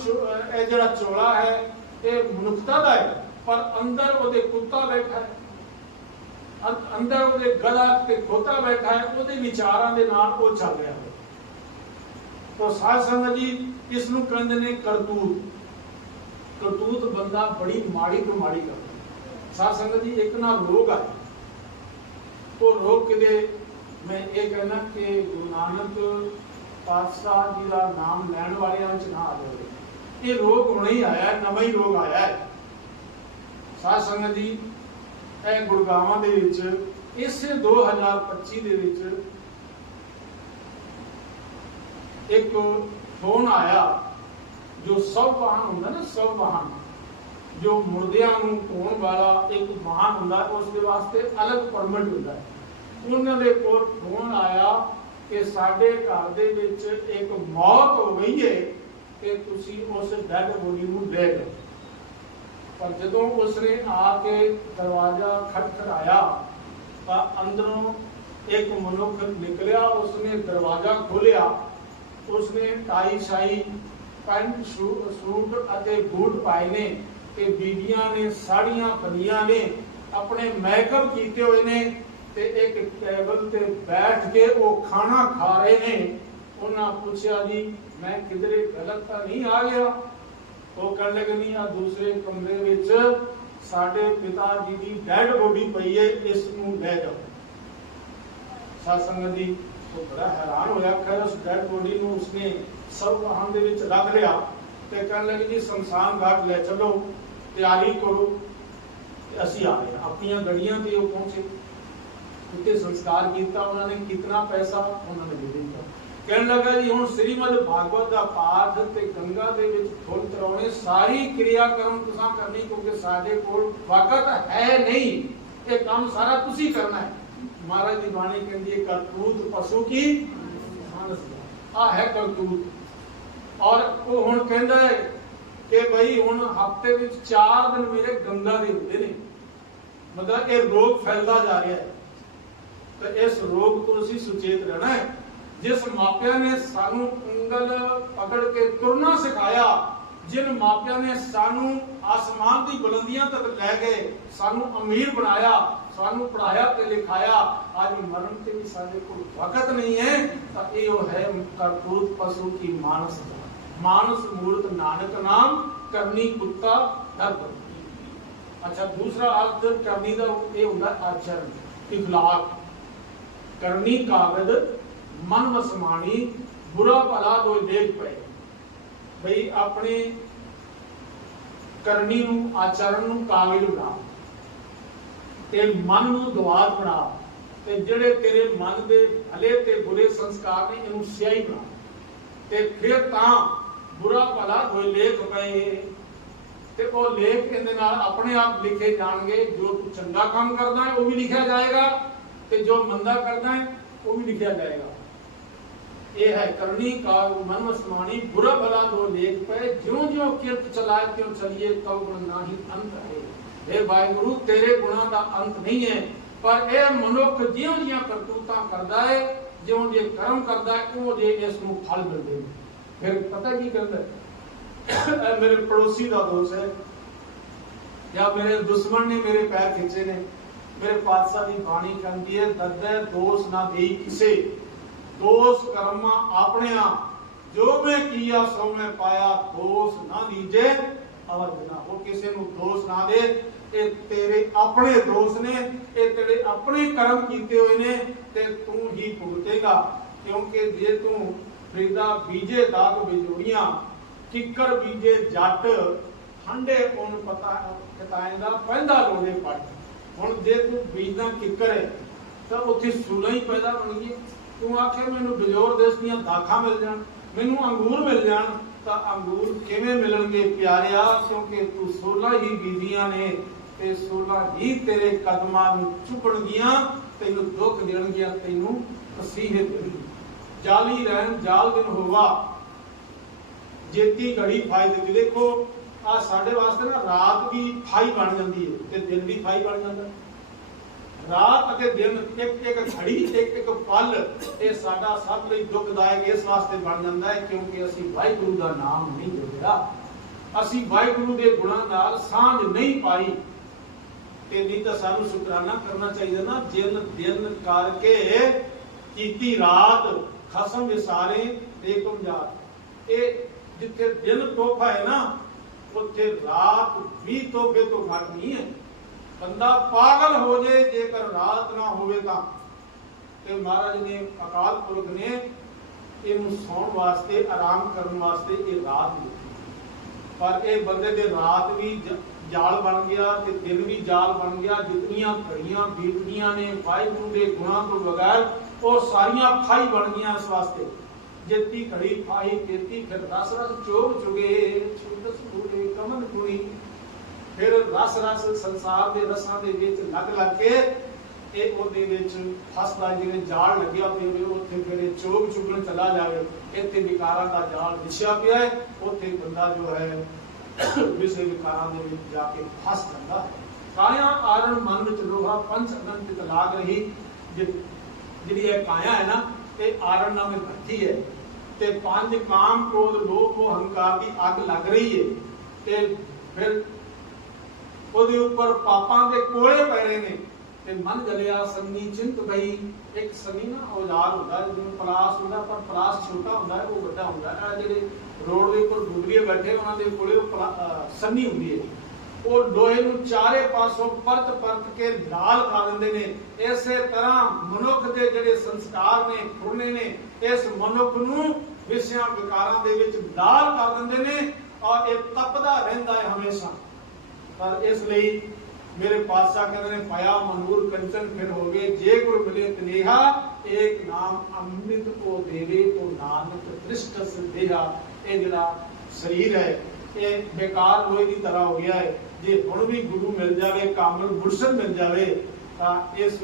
ਇਹ ਜਿਹੜਾ ਚੋਲਾ ਹੈ, ਇਹ ਮਨੁੱਖਤਾ ਦਾ ਹੈ, ਪਰ ਅੰਦਰ ਉਹਦੇ ਕੁੱਤਾ ਬੈਠਾ ਹੈ। ਅੰਦਰ ਉਹਦੇ ਗਲਾ ਤੇ ਖੋਤਾ ਬੈਠਾ ਹੈ ਉਹਦੇ ਵਿਚਾਰਾਂ ਦੇ ਨਾਲ ਉਹ ਚੱਲ ਰਿਹਾ ਹੈ। ਤੋ ਸਾਧ ਸੰਗਤ ਜੀ ਇਸ ਨੂੰ ਕਹਿੰਦੇ ਨੇ ਕਰਤੂਤ। ਕਰਤੂਤ ਬੰਦਾ ਬੜੀ ਮਾੜੀ ਤੋਂ ਮਾੜੀ ਕਰਦਾ ਸਾਧ ਸੰਗਤ ਜੀ ਇੱਕ ਨਾ ਰੋਗ ਆ ਉਹ ਰੋਗ ਕਿਤੇ ਮੈਂ ਇਹ ਕਹਿਣਾ ਕਿ ਗੁਰੂ ਨਾਨਕ ਪਾਤਸ਼ਾਹ ਜੀ ਦਾ ਨਾਮ ਲੈਣ ਵਾਲਿਆਂ ਵਿੱਚ ਨਾ ਆ ਜਾਵੇ। ਇਹ ਰੋਗ ਹੁਣੇ ਹੀ ਆਇਆ ਹੈ, ਨਵਾਂ ਹੀ ਰੋਗ ਆਇਆ ਹੈ। ਸਾਧ ਸੰਗਤ ਜੀ ਇਹ ਗੁਰਗਾਵਾਂ ਦੇ ਵਿੱਚ ਇਸੇ 2025 ਦੇ ਵਿੱਚ ਇੱਕ ਫੋਨ ਆਇਆ ਜੋ ਸਭ ਵਾਹਨ ਹੁੰਦਾ ਨਾ ਸਭ ਵਾਹਨ ਜੋ ਮੁਰਦਿਆਂ ਨੂੰ ਧੋਣ ਵਾਲਾ ਇੱਕ ਵਾਹਨ ਹੁੰਦਾ ਹੈ, ਉਸ ਦੇ ਵਾਸਤੇ ਅਲੱਗ ਪਰਮਿਟ ਹੁੰਦਾ ਹੈ। ਉਹਨਾਂ ਦੇ ਕੋਲ ਫੋਨ ਆਇਆ ਕਿ ਸਾਡੇ ਘਰ ਦੇ ਵਿੱਚ ਇੱਕ ਮੌਤ ਹੋ ਗਈ ਹੈ ਕਿ ਤੁਸੀਂ ਉਸ ਡੈਡ ਬੋਡੀ ਨੂੰ ਲੈ ਲਓ। ਪਰ ਜਦੋਂ ਉਸਨੇ ਆ ਕੇ ਦਰਵਾਜ਼ਾ ਖਟਖਟਾਇਆ ਤਾਂ ਅੰਦਰੋਂ ਇੱਕ ਮਨੁੱਖ ਨਿਕਲਿਆ, ਉਸਨੇ ਦਰਵਾਜ਼ਾ ਖੋਲ੍ਹਿਆ। ਉਸਨੇ ਟਾਈ ਸ਼ਾਈ ਪੈਂਟ ਸੂਟ ਅਤੇ ਬੂਟ ਪਾਏ ਨੇ ਤੇ ਬੀਬੀਆਂ ਨੇ, ਸਾੜੀਆਂ ਬੰਨੀਆਂ ਨੇ, ਆਪਣੇ ਮੇਕਅਪ ਕੀਤੇ ਹੋਏ ਨੇ ਤੇ ਇੱਕ ਟੇਬਲ ਤੇ ਬੈਠ ਕੇ ਉਹ ਖਾਣਾ ਖਾ ਰਹੇ ਨੇ। ਉਹਨਾਂ ਪੁੱਛਿਆ ਜੀ, ਮੈਂ ਕਿਧਰੇ ਗਲਤ ਤਾਂ ਨਹੀਂ ਆ ਗਿਆ? ਉਹ ਕਹਿਣ ਲੱਗੇ ਨਹੀਂ ਆ ਦੂਸਰੇ ਕਮਰੇ ਵਿੱਚ ਸਾਡੇ ਪਿਤਾ ਜੀ ਦੀ ਡੈਡ ਬੋਡੀ ਪਈ ਹੈ, ਇਸ ਨੂੰ ਲੈ ਜਾਓ। ਸਾਧ ਸੰਗਤ ਉਹ ਬੜਾ ਹੈਰਾਨ ਹੋਇਆ ਕਿ ਉਸ ਡੈਡ ਬੋਡੀ ਨੂੰ ਉਸਨੇ ਸਭ ਵਾਹਨ ਦੇ ਵਿੱਚ ਰੱਖ ਲਿਆ ਤੇ ਕਹਿਣ ਲੱਗੇ ਜੀ ਸ਼ਮਸ਼ਾਨ ਘਾਟ ਲੈ ਚਲੋ ਤਿਆਰੀ ਕਰੋ। ਤੇ ਅਸੀਂ ਆ ਗਏ। ਆਪਣੀਆਂ ਗੱਡੀਆਂ ਤੇ ਉਹ ਪਹੁੰਚੇ। ਉੱਤੇ ਸੰਸਕਾਰ ਕੀਤਾ, ਉਹਨਾਂ ਨੇ ਕਿੰਨਾ ਪੈਸਾ ਉਹਨਾਂ ਨੇ ਦੇ ਦਿੱਤਾ। ਕਹਿਣ ਲੱਗਾ ਜੀ, ਹੁਣ ਸ੍ਰੀਮਦ ਭਾਗਵਤ ਦਾ ਪਾਠ ਤੇ ਗੰਗਾ ਦੇ ਵਿੱਚ ਫੁੱਲ ਤਰਾਉਣੇ ਸਾਰੀ ਕਿਰਿਆ ਕਰਮ ਤੁਸੀਂ ਕਰਨੀ, ਕਿਉਂਕਿ ਸਾਡੇ ਕੋਲ ਵਕਤ ਹੈ ਨਹੀਂ। ਇਹ ਕੰਮ ਸਾਰਾ ਤੁਸੀਂ ਕਰਨਾ ਹੈ। ਮਹਾਰਾਜ ਦੀ ਬਾਣੀ ਕਹਿੰਦੀ ਹੈ, ਕਰਤੂਤ ਪਸ਼ੂ ਕੀ? ਮਾਨਸ ਆ ਹੈ ਕਰਤੂਤ। ਔਰ ਉਹ ਹੁਣ ਕਹਿੰਦਾ ਹੈ ਕਿ ਭਈ ਹੁਣ ਹਫ਼ਤੇ ਵਿੱਚ 4 ਦਿਨ ਮੇਰੇ ਗੰਗਾ ਦੇ ਹੁੰਦੇ ਨੇ। ਮਤਲਬ ਇਹ ਰੋਗ ਫੈਲਦਾ ਜਾ ਰਿਹਾ ਹੈ। ਤੇ ਇਸ ਰੋਗ ਤੋਂ ਅਸੀਂ ਸੁਚੇਤ ਰਹਿਣਾ ਹੈ। ਜਿਸ ਮਾਪਿਆਂ ਨੇ ਸਾਨੂੰ ਉਂਗਲ ਪਕੜ ਕੇ ਤੁਰਨਾ ਸਿਖਾਇਆ, ਜਿਨ ਮਾਪਿਆਂ ਨੇ ਸਾਨੂੰ ਆਸਮਾਨ ਦੀ ਬੁਲੰਦੀਆਂ ਤੱਕ ਲੈ ਗਏ ਸਾਨੂੰ ਅਮੀਰ ਬਣਾਇਆ, ਸਾਨੂੰ ਪੜਾਇਆ ਤੇ ਲਿਖਾਇਆ, ਅੱਜ ਮਰਨ ਤੇ ਵੀ ਸਾਡੇ ਕੋਲ ਵਕਤ ਨਹੀਂ ਹੈ, ਤਾਂ ਇਹ ਉਹ ਹੈ ਕਰਤੂਤ ਪਸ਼ੂ ਕੀ ਮਾਨਸ ਮਾਨਸ ਮੂਰਤ ਨਾਨਕ ਨਾਮ, ਕਰਨੀ ਕੁੱਤਾ ਦਰਦ ਅੱਛਾ, ਦੂਸਰਾ ਅਰਥ ਕਰਨੀ ਦਾ ਇਹ ਹੁੰਦਾ ਆਚਰਣ, ਇਖਲਾਕ। ਕਰਨੀ ਕਾਗਦ ਮਨ ਵਸਮਾਣੀ ਬੁਰਾ ਭਲਾ ਦੋ ਦੇਖ ਪਏ। ਬਈ ਆਪਣੇ ਕਰਨੀ ਨੂੰ, ਆਚਰਣ ਨੂੰ ਕਾਗਿਲ ਬਣਾ ਤੇ ਮਨ ਨੂੰ ਦਵਾਤ ਬਣਾ ਤੇ ਜਿਹੜੇ ਤੇਰੇ ਮਨ ਦੇ ਭਲੇ ਤੇ ਬੁਰੇ ਸੰਸਕਾਰ ਨੇ, ਇਹਨੂੰ ਸਿਆਹੀ ਬਣਾ ਤੇ ਫਿਰ ਤਾਂ ਬੁਰਾ ਭਲਾ ਹੋਏ ਲੇਖ ਪਏ। ਤੇ ਉਹ ਲੇਖ ਇਹਦੇ ਨਾਲ ਆਪਣੇ ਆਪ ਲਿਖੇ ਜਾਣਗੇ। ਜੋ ਤੂੰ ਚੰਗਾ ਕੰਮ ਕਰਦਾ ਹੈ, ਉਹ ਵੀ ਲਿਖਿਆ ਜਾਏਗਾ ਤੇ ਜੋ ਮੰਦਾ ਕਰਦਾ ਹੈ, ਉਹ ਵੀ ਲਿਖਿਆ ਜਾਏਗਾ। ਇਹ ਹੈ ਕਰਨੀ ਕਾ ਮਨ ਵਸਮਾਣੀ ਬੁਰਾ ਭਲਾ ਦੋ ਲੇਖ ਪਏ। ਜਿਉਂ ਜਿਉਂ ਕਿਰਤ ਚਲਾਏ, ਤਿਉਂ ਚਲੀਏ, ਤਉ ਗੁਣ ਨਾਹੀ ਅੰਤ ਹੈ। ਇਹ ਵਾਹਿਗੁਰੂ, ਤੇਰੇ ਗੁਣਾਂ ਦਾ ਅੰਤ ਨਹੀਂ ਹੈ, ਪਰ ਇਹ ਮਨੁੱਖ ਜਿਉਂ ਜਿਉਂ ਕਰਤੂਤਾਂ ਕਰਦਾ ਹੈ, ਜਿਉਂ ਜੇ ਕਰਮ ਕਰਦਾ ਹੈ, ਉਹ ਜੇ ਇਸ ਨੂੰ ਫਲ ਮਿਲਦੇ ਨੇ। ਫਿਰ ਪਤਾ ਕੀ ਕਰਦਾ ਮੇਰੇ ਪੜੋਸੀ ਦਾ ਦੋਸਤ ਹੈ। ਜਾਂ ਮੇਰੇ ਦੁਸ਼ਮਣ ਨੇ ਮੇਰੇ ਪੈਰ ਖਿੱਚੇ ਨੇ। ਮੇਰੇ ਪਾਤਸ਼ਾਹ ਦੀ ਬਾਣੀ ਕਹਿੰਦੀ ਹੈ ਦਰਦੈ ਦੋਸ ਨਾ ਦੇਈ ਕਿਸੇ। ਦੋਸ ਕਰਮਾ ਆਪਣਿਆ, ਜੋ ਮੈਂ ਕੀਆ ਸੋ ਮੈਂ ਪਾਇਆ, ਦੋਸ ਨਾ ਦੀਜੇ ਅਵਜ ਨਾ ਉਹ ਕਿਸੇ ਨੂੰ ਦੋਸ ਨਾ ਦੇ। ਇਹ ਤੇਰੇ ਆਪਣੇ ਦੋਸ ਨੇ, ਇਹ ਤੇਰੇ ਆਪਣੇ ਕਰਮ ਕੀਤੇ ਹੋਏ ਨੇ ਤੇ ਤੂੰ ਹੀ ਭੁਗਤੇਗਾ। ਕਿਉਂਕਿ ਜੇ ਤੂੰ ਫਰੀਦਾ ਬੀਜੇ, ਦਾਗ ਬਿਜੋੜੀਆਂ ਕਿੱਕਰ ਬੀਜੇ, ਜੱਟ ਠੰਡੇ ਪੁੰਨ ਪਤਾ ਕਤਾਏ ਦਾ ਪੈਂਦਾ ਲੋੜੇ ਪੱਟ। ਹੁਣ ਜੇ ਤੂੰ ਬੀਜਦਾ ਕਿੱਕਰ ਹੈ ਤਾਂ ਉੱਥੇ ਸੂਲਾਂ ਹੀ ਪੈਦਾ ਹੋਣਗੀਆਂ। ਤੂੰ ਆਖੇ ਮੈਨੂੰ ਬਿਜੋਰ ਦੇਸ਼ ਦੀਆਂ ਦਾਖਾਂ ਮਿਲ ਜਾਣ, ਮੈਨੂੰ ਅੰਗੂਰ ਮਿਲ ਜਾਣ, ਤਾਂ ਅੰਗੂਰ ਕਿਵੇਂ ਮਿਲਣਗੇ ਪਿਆਰਿਆ? ਕਿਉਂਕਿ ਤੂੰ 16 ਹੀ ਬੀਬੀਆਂ ਨੇ ਤੇ 16 ਹੀ ਤੇਰੇ ਕਦਮਾਂ ਨੂੰ ਚੁੱਕਣਗੀਆਂ, ਤੈਨੂੰ ਦੁੱਖ ਦੇਣਗੀਆਂ, ਤੈਨੂੰ ਤਸੀਹੇ ਦੇਣਗੀਆਂ। ਜਾਲੀ ਰਹਿਣ, ਜਾਲ ਦਿਨ ਹੋਵਾ। ਜੇਤੀ ਘੜੀ ਫਾਇਦੇ ਦੇਖੋ ਆ ਸਾਡੇ ਵਾਸਤੇ ਨਾ ਰਾਤ ਵੀ ਫਾਈ ਬਣ ਜਾਂਦੀ ਹੈ ਤੇ ਦਿਨ ਵੀ ਫਾਈ ਬਣ ਜਾਂਦਾ। ਹੈ। ਰਾਤ ਅਤੇ ਦਿਨ ਇੱਕ ਇੱਕ ਘੜੀ ਇੱਕ ਇੱਕ ਪਲ ਇਹ ਸਾਡਾ ਸਭ ਲਈ ਦੁਖਦਾਇਕ ਇਸ ਵਾਸਤੇ ਬਣ ਜਾਂਦਾ ਹੈ, ਕਿਉਂਕਿ ਅਸੀਂ ਵਾਹਿਗੁਰੂ ਦਾ ਨਾਮ ਨਹੀਂ ਜਪਿਆ ਅਸੀਂ ਵਾਹਿਗੁਰੂ ਦੇ ਗੁਣਾਂ ਨਾਲ ਸਾਂਝ ਨਹੀਂ ਪਾਈ। ਤੇ ਨਹੀਂ ਤਾਂ ਸਾਨੂੰ ਸ਼ੁਕਰਾਨਾ ਕਰਨਾ ਚਾਹੀਦਾ ਨਾ, ਜਿਨ ਦਿਨ ਕਰਕੇ ਕੀਤੀ ਰਾਤ, ਖਸਮ ਵਿਸਾਰੇ ਏਕਮ ਜਾਤ ਇਹ ਜਿੱਥੇ ਦਿਨ ਤੋਹਫਾ ਹੈ ਨਾ, ਉੱਥੇ ਰਾਤ ਵੀ ਤੋਹਫੇ ਤੋਂ ਘੱਟ ਨਹੀਂ ਹੈ। ਬੰਦਾ ਪਾਗਲ ਹੋ ਜੇ ਜੇਕਰ ਨਾ ਹੋਵੇ ਤਾਂ। ਤੇ ਮਹਾਰਾਜ ਨੇ ਅਕਾਲ ਪੁਰਖ ਨੇ ਇਹਨੂੰ ਸੌਣ ਵਾਸਤੇ, ਆਰਾਮ ਕਰਨ ਵਾਸਤੇ ਇਹ ਰਾਤ ਦਿੱਤੀ। ਪਰ ਇਹ ਬੰਦੇ ਦੇ ਰਾਤ ਵੀ ਜਾਲ ਬਣ ਗਿਆ ਤੇ ਦਿਨ ਵੀ ਜਾਲ ਬਣ ਗਿਆ। ਜਿਤਨੀਆਂ ਘੜੀਆਂ ਬੀਤਦੀਆਂ ਨੇ, ਵਾਹਿਗੁਰੂ ਦੇ ਗੁਣਾਂ ਤੋਂ ਬਗੈਰ ਉਹ ਸਾਰੀਆਂ ਫਾਈ ਬਣ ਗਈਆਂ ਇਸ ਵਾਸਤੇ। ਜੇਤੀ ਘੜੀ ਫਾਈ ਤੇਤੀ ਫਿਰ ਰਸ ਰਸ ਚੋਗ ਚੁਗੇ, ਛੁੱਟ ਸੂਰੇ ਕਮਨ ਕੁੜੀ। ਫਿਰ ਰਸ ਰਸ ਸੰਸਾਰ ਦੇ ਰਸਾਂ ਦੇ ਵਿੱਚ ਲੱਗ ਲੱਗ ਕੇ ਇਹ ਉਹਦੇ ਵਿੱਚ ਫਸਦਾ ਜਿਵੇਂ ਜਾਲ ਲੱਗਿਆ ਪਿਆ ਹੋਵੇ, ਉੱਥੇ ਫਿਰ ਚੋਗ ਚੁਗਣ ਚਲਾ ਜਾਵੇ, ਇੱਥੇ ਵਿਕਾਰਾਂ ਦਾ ਜਾਲ ਵਿਛਿਆ ਪਿਆ ਹੈ, ਉੱਥੇ ਬੰਦਾ ਜੋ ਹੈ ਵਿਸੇ ਵਿਕਾਰਾਂ ਦੇ ਵਿੱਚ ਜਾ ਕੇ ਫਸ ਜਾਂਦਾ ਹੈ। ਕਾਇਆ ਆਰਣ ਮਨ ਵਿੱਚ ਲੋਹਾ ਪੰਚ ਅਨੰਤ ਲਾਗ ਰਹੀ ਜਿਹੜੀ ਇਹ ਕਾਇਆ ਹੈ ਨਾ, ਇਹ ਆਰਣ ਨਾਲ ਭੱਠੀ ਹੈ। ਤੇ ਪੰਜ ਕਾਮ ਕ੍ਰੋਧ, ਲੋਭ ਉਹ ਹੰਕਾਰ ਦੀ ਅੱਗ ਲੱਗ ਰਹੀ ਹੈ। ਤੇ ਫਿਰ ਉਹਦੇ ਉੱਪਰ ਪਾਪਾਂ ਦੇ ਕੋਲੇ ਪੈ ਰਹੇ ਨੇ। ਤੇ ਮਨ ਗਲਿਆ ਸੰਨੀ ਚਿੰਤ ਗਈ ਇੱਕ ਸੰਨੀ ਨਾ ਔਜ਼ਾਰ ਹੁੰਦਾ ਹੈ, ਪਲਾਸ ਹੁੰਦਾ ਪਰ ਪਲਾਸ ਛੋਟਾ ਹੁੰਦਾ ਉਹ ਵੱਡਾ ਹੁੰਦਾ ਹੈ। ਜਿਹੜੇ ਰੋਡ ਦੇ ਉੱਪਰ ਡੁਗਰੀਏ ਬੈਠੇ ਉਹਨਾਂ ਦੇ ਕੋਲੇ ਉਹ ਸੰਨੀ ਹੁੰਦੀ ਹੈ ਉਹ ਲੋਹੇ ਨੂੰ ਚਾਰੇ ਪਾਸੋਂ ਪਰਤ ਪਰਤ ਕੇ ਲਾਲ ਕਰ ਦਿੰਦੇ ਨੇ। ਇਸੇ ਤਰ੍ਹਾਂ ਮਨੁੱਖ ਦੇ ਜਿਹੜੇ ਸੰਸਕਾਰ ਨੇ ਖੁਰਨੇ ਨੇ ਇਸ ਮਨੁੱਖ ਨੂੰ ਵਿਸ਼ਿਆਂ ਵਿਕਾਰਾਂ ਦੇ ਵਿੱਚ ਲਾਲ ਕਰ ਦਿੰਦੇ ਨੇ ਔਰ ਇਹ ਤਪਦਾ ਰਹਿੰਦਾ ਹੈ ਹਮੇਸ਼ਾ। ਪਰ ਇਸ ਲਈ ਮੇਰੇ ਪਾਤਸ਼ਾਹ ਕਹਿੰਦੇ ਨੇ ਪਾਇਆ ਮਨੂਰ ਕੰਚਨ ਫਿਰ ਹੋਵੇ ਜੇ ਗੁਰ ਮਿਲੇ ਤਨੇਹਾ, ਏਕ ਨਾਮ ਅੰਮ੍ਰਿਤ ਕੋ ਦੇਵੇ, ਕੋ ਨਾਨਕ ਤ੍ਰਿਸ਼ਟ ਸੰਦੇਹਾ ਇਹ ਜਿਹੜਾ ਸਰੀਰ ਹੈ, ਇਹ ਬੇਕਾਰ ਲੋਹੇ ਦੀ ਤਰ੍ਹਾਂ ਹੋ ਗਿਆ ਹੈ। ਜੇ ਹੁਣ ਵੀ ਗੁਰੂ ਮਿਲ ਜਾਵੇ, ਕਾਮਲ ਮੁਰਸ਼ਦ ਮਿਲ ਜਾਵੇ, ਤਾਂ ਇਸ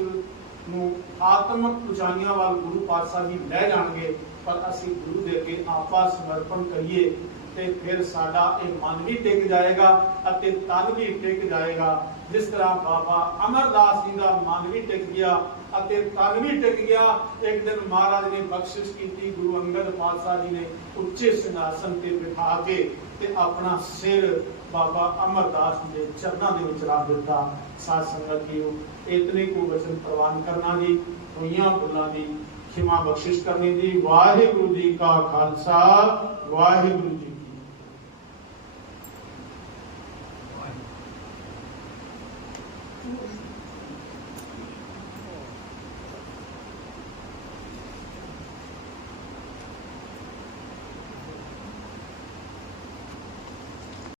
ਨੂੰ ਆਤਮਿਕ ਉਚਾਈਆਂ ਵੱਲ ਗੁਰੂ ਪਾਤਸ਼ਾਹ ਜੀ ਲੈ ਜਾਣਗੇ। ਪਰ ਅਸੀਂ ਗੁਰੂ ਦੇ ਅੱਗੇ ਆਪਾ ਸਮਰਪਣ ਕਰੀਏ ਤੇ ਫਿਰ ਸਾਡਾ ਇਹ ਮਨ ਵੀ ਟਿਕ ਜਾਏਗਾ ਅਤੇ ਤਨ ਵੀ ਟਿਕ ਜਾਏਗਾ। ਜਿਸ ਤਰ੍ਹਾਂ ਬਾਬਾ ਅਮਰਦਾਸ ਜੀ ਦਾ ਮਨ ਵੀ ਟਿਕ ਗਿਆ ਅਤੇ ਤਨ ਵੀ ਟਿਕ ਗਿਆ, ਇੱਕ ਦਿਨ ਮਹਾਰਾਜ ਨੇ ਬਖਸ਼ਿਸ਼ ਕੀਤੀ, ਗੁਰੂ ਅੰਗਦ ਪਾਤਸ਼ਾਹ ਜੀ ਨੇ ਉੱਚੇ ਸਿੰਘਾਸਨ ਤੇ ਬਿਠਾ ਕੇ ਤੇ ਆਪਣਾ ਸਿਰ ਬਾਬਾ ਅਮਰਦਾਸ ਜੀ ਦੇ ਚਰਨਾਂ ਦੇ ਵਿੱਚ ਰੱਖ ਦਿੱਤਾ। ਸਾਧ ਸੰਗਤ ਜੀਓ, ਇਤਨੇ ਕੋ ਵਚਨ ਪ੍ਰਵਾਨ ਕਰਨਾ ਜੀ, ਹੋਈਆਂ ਭੁੱਲਾਂ ਦੀ ਖਿਮਾ ਬਖਸ਼ਿਸ਼ ਕਰਨੀ ਜੀ। ਵਾਹਿਗੁਰੂ ਜੀ ਕਾ ਖਾਲਸਾ, ਵਾਹਿਗੁਰੂ ਜੀ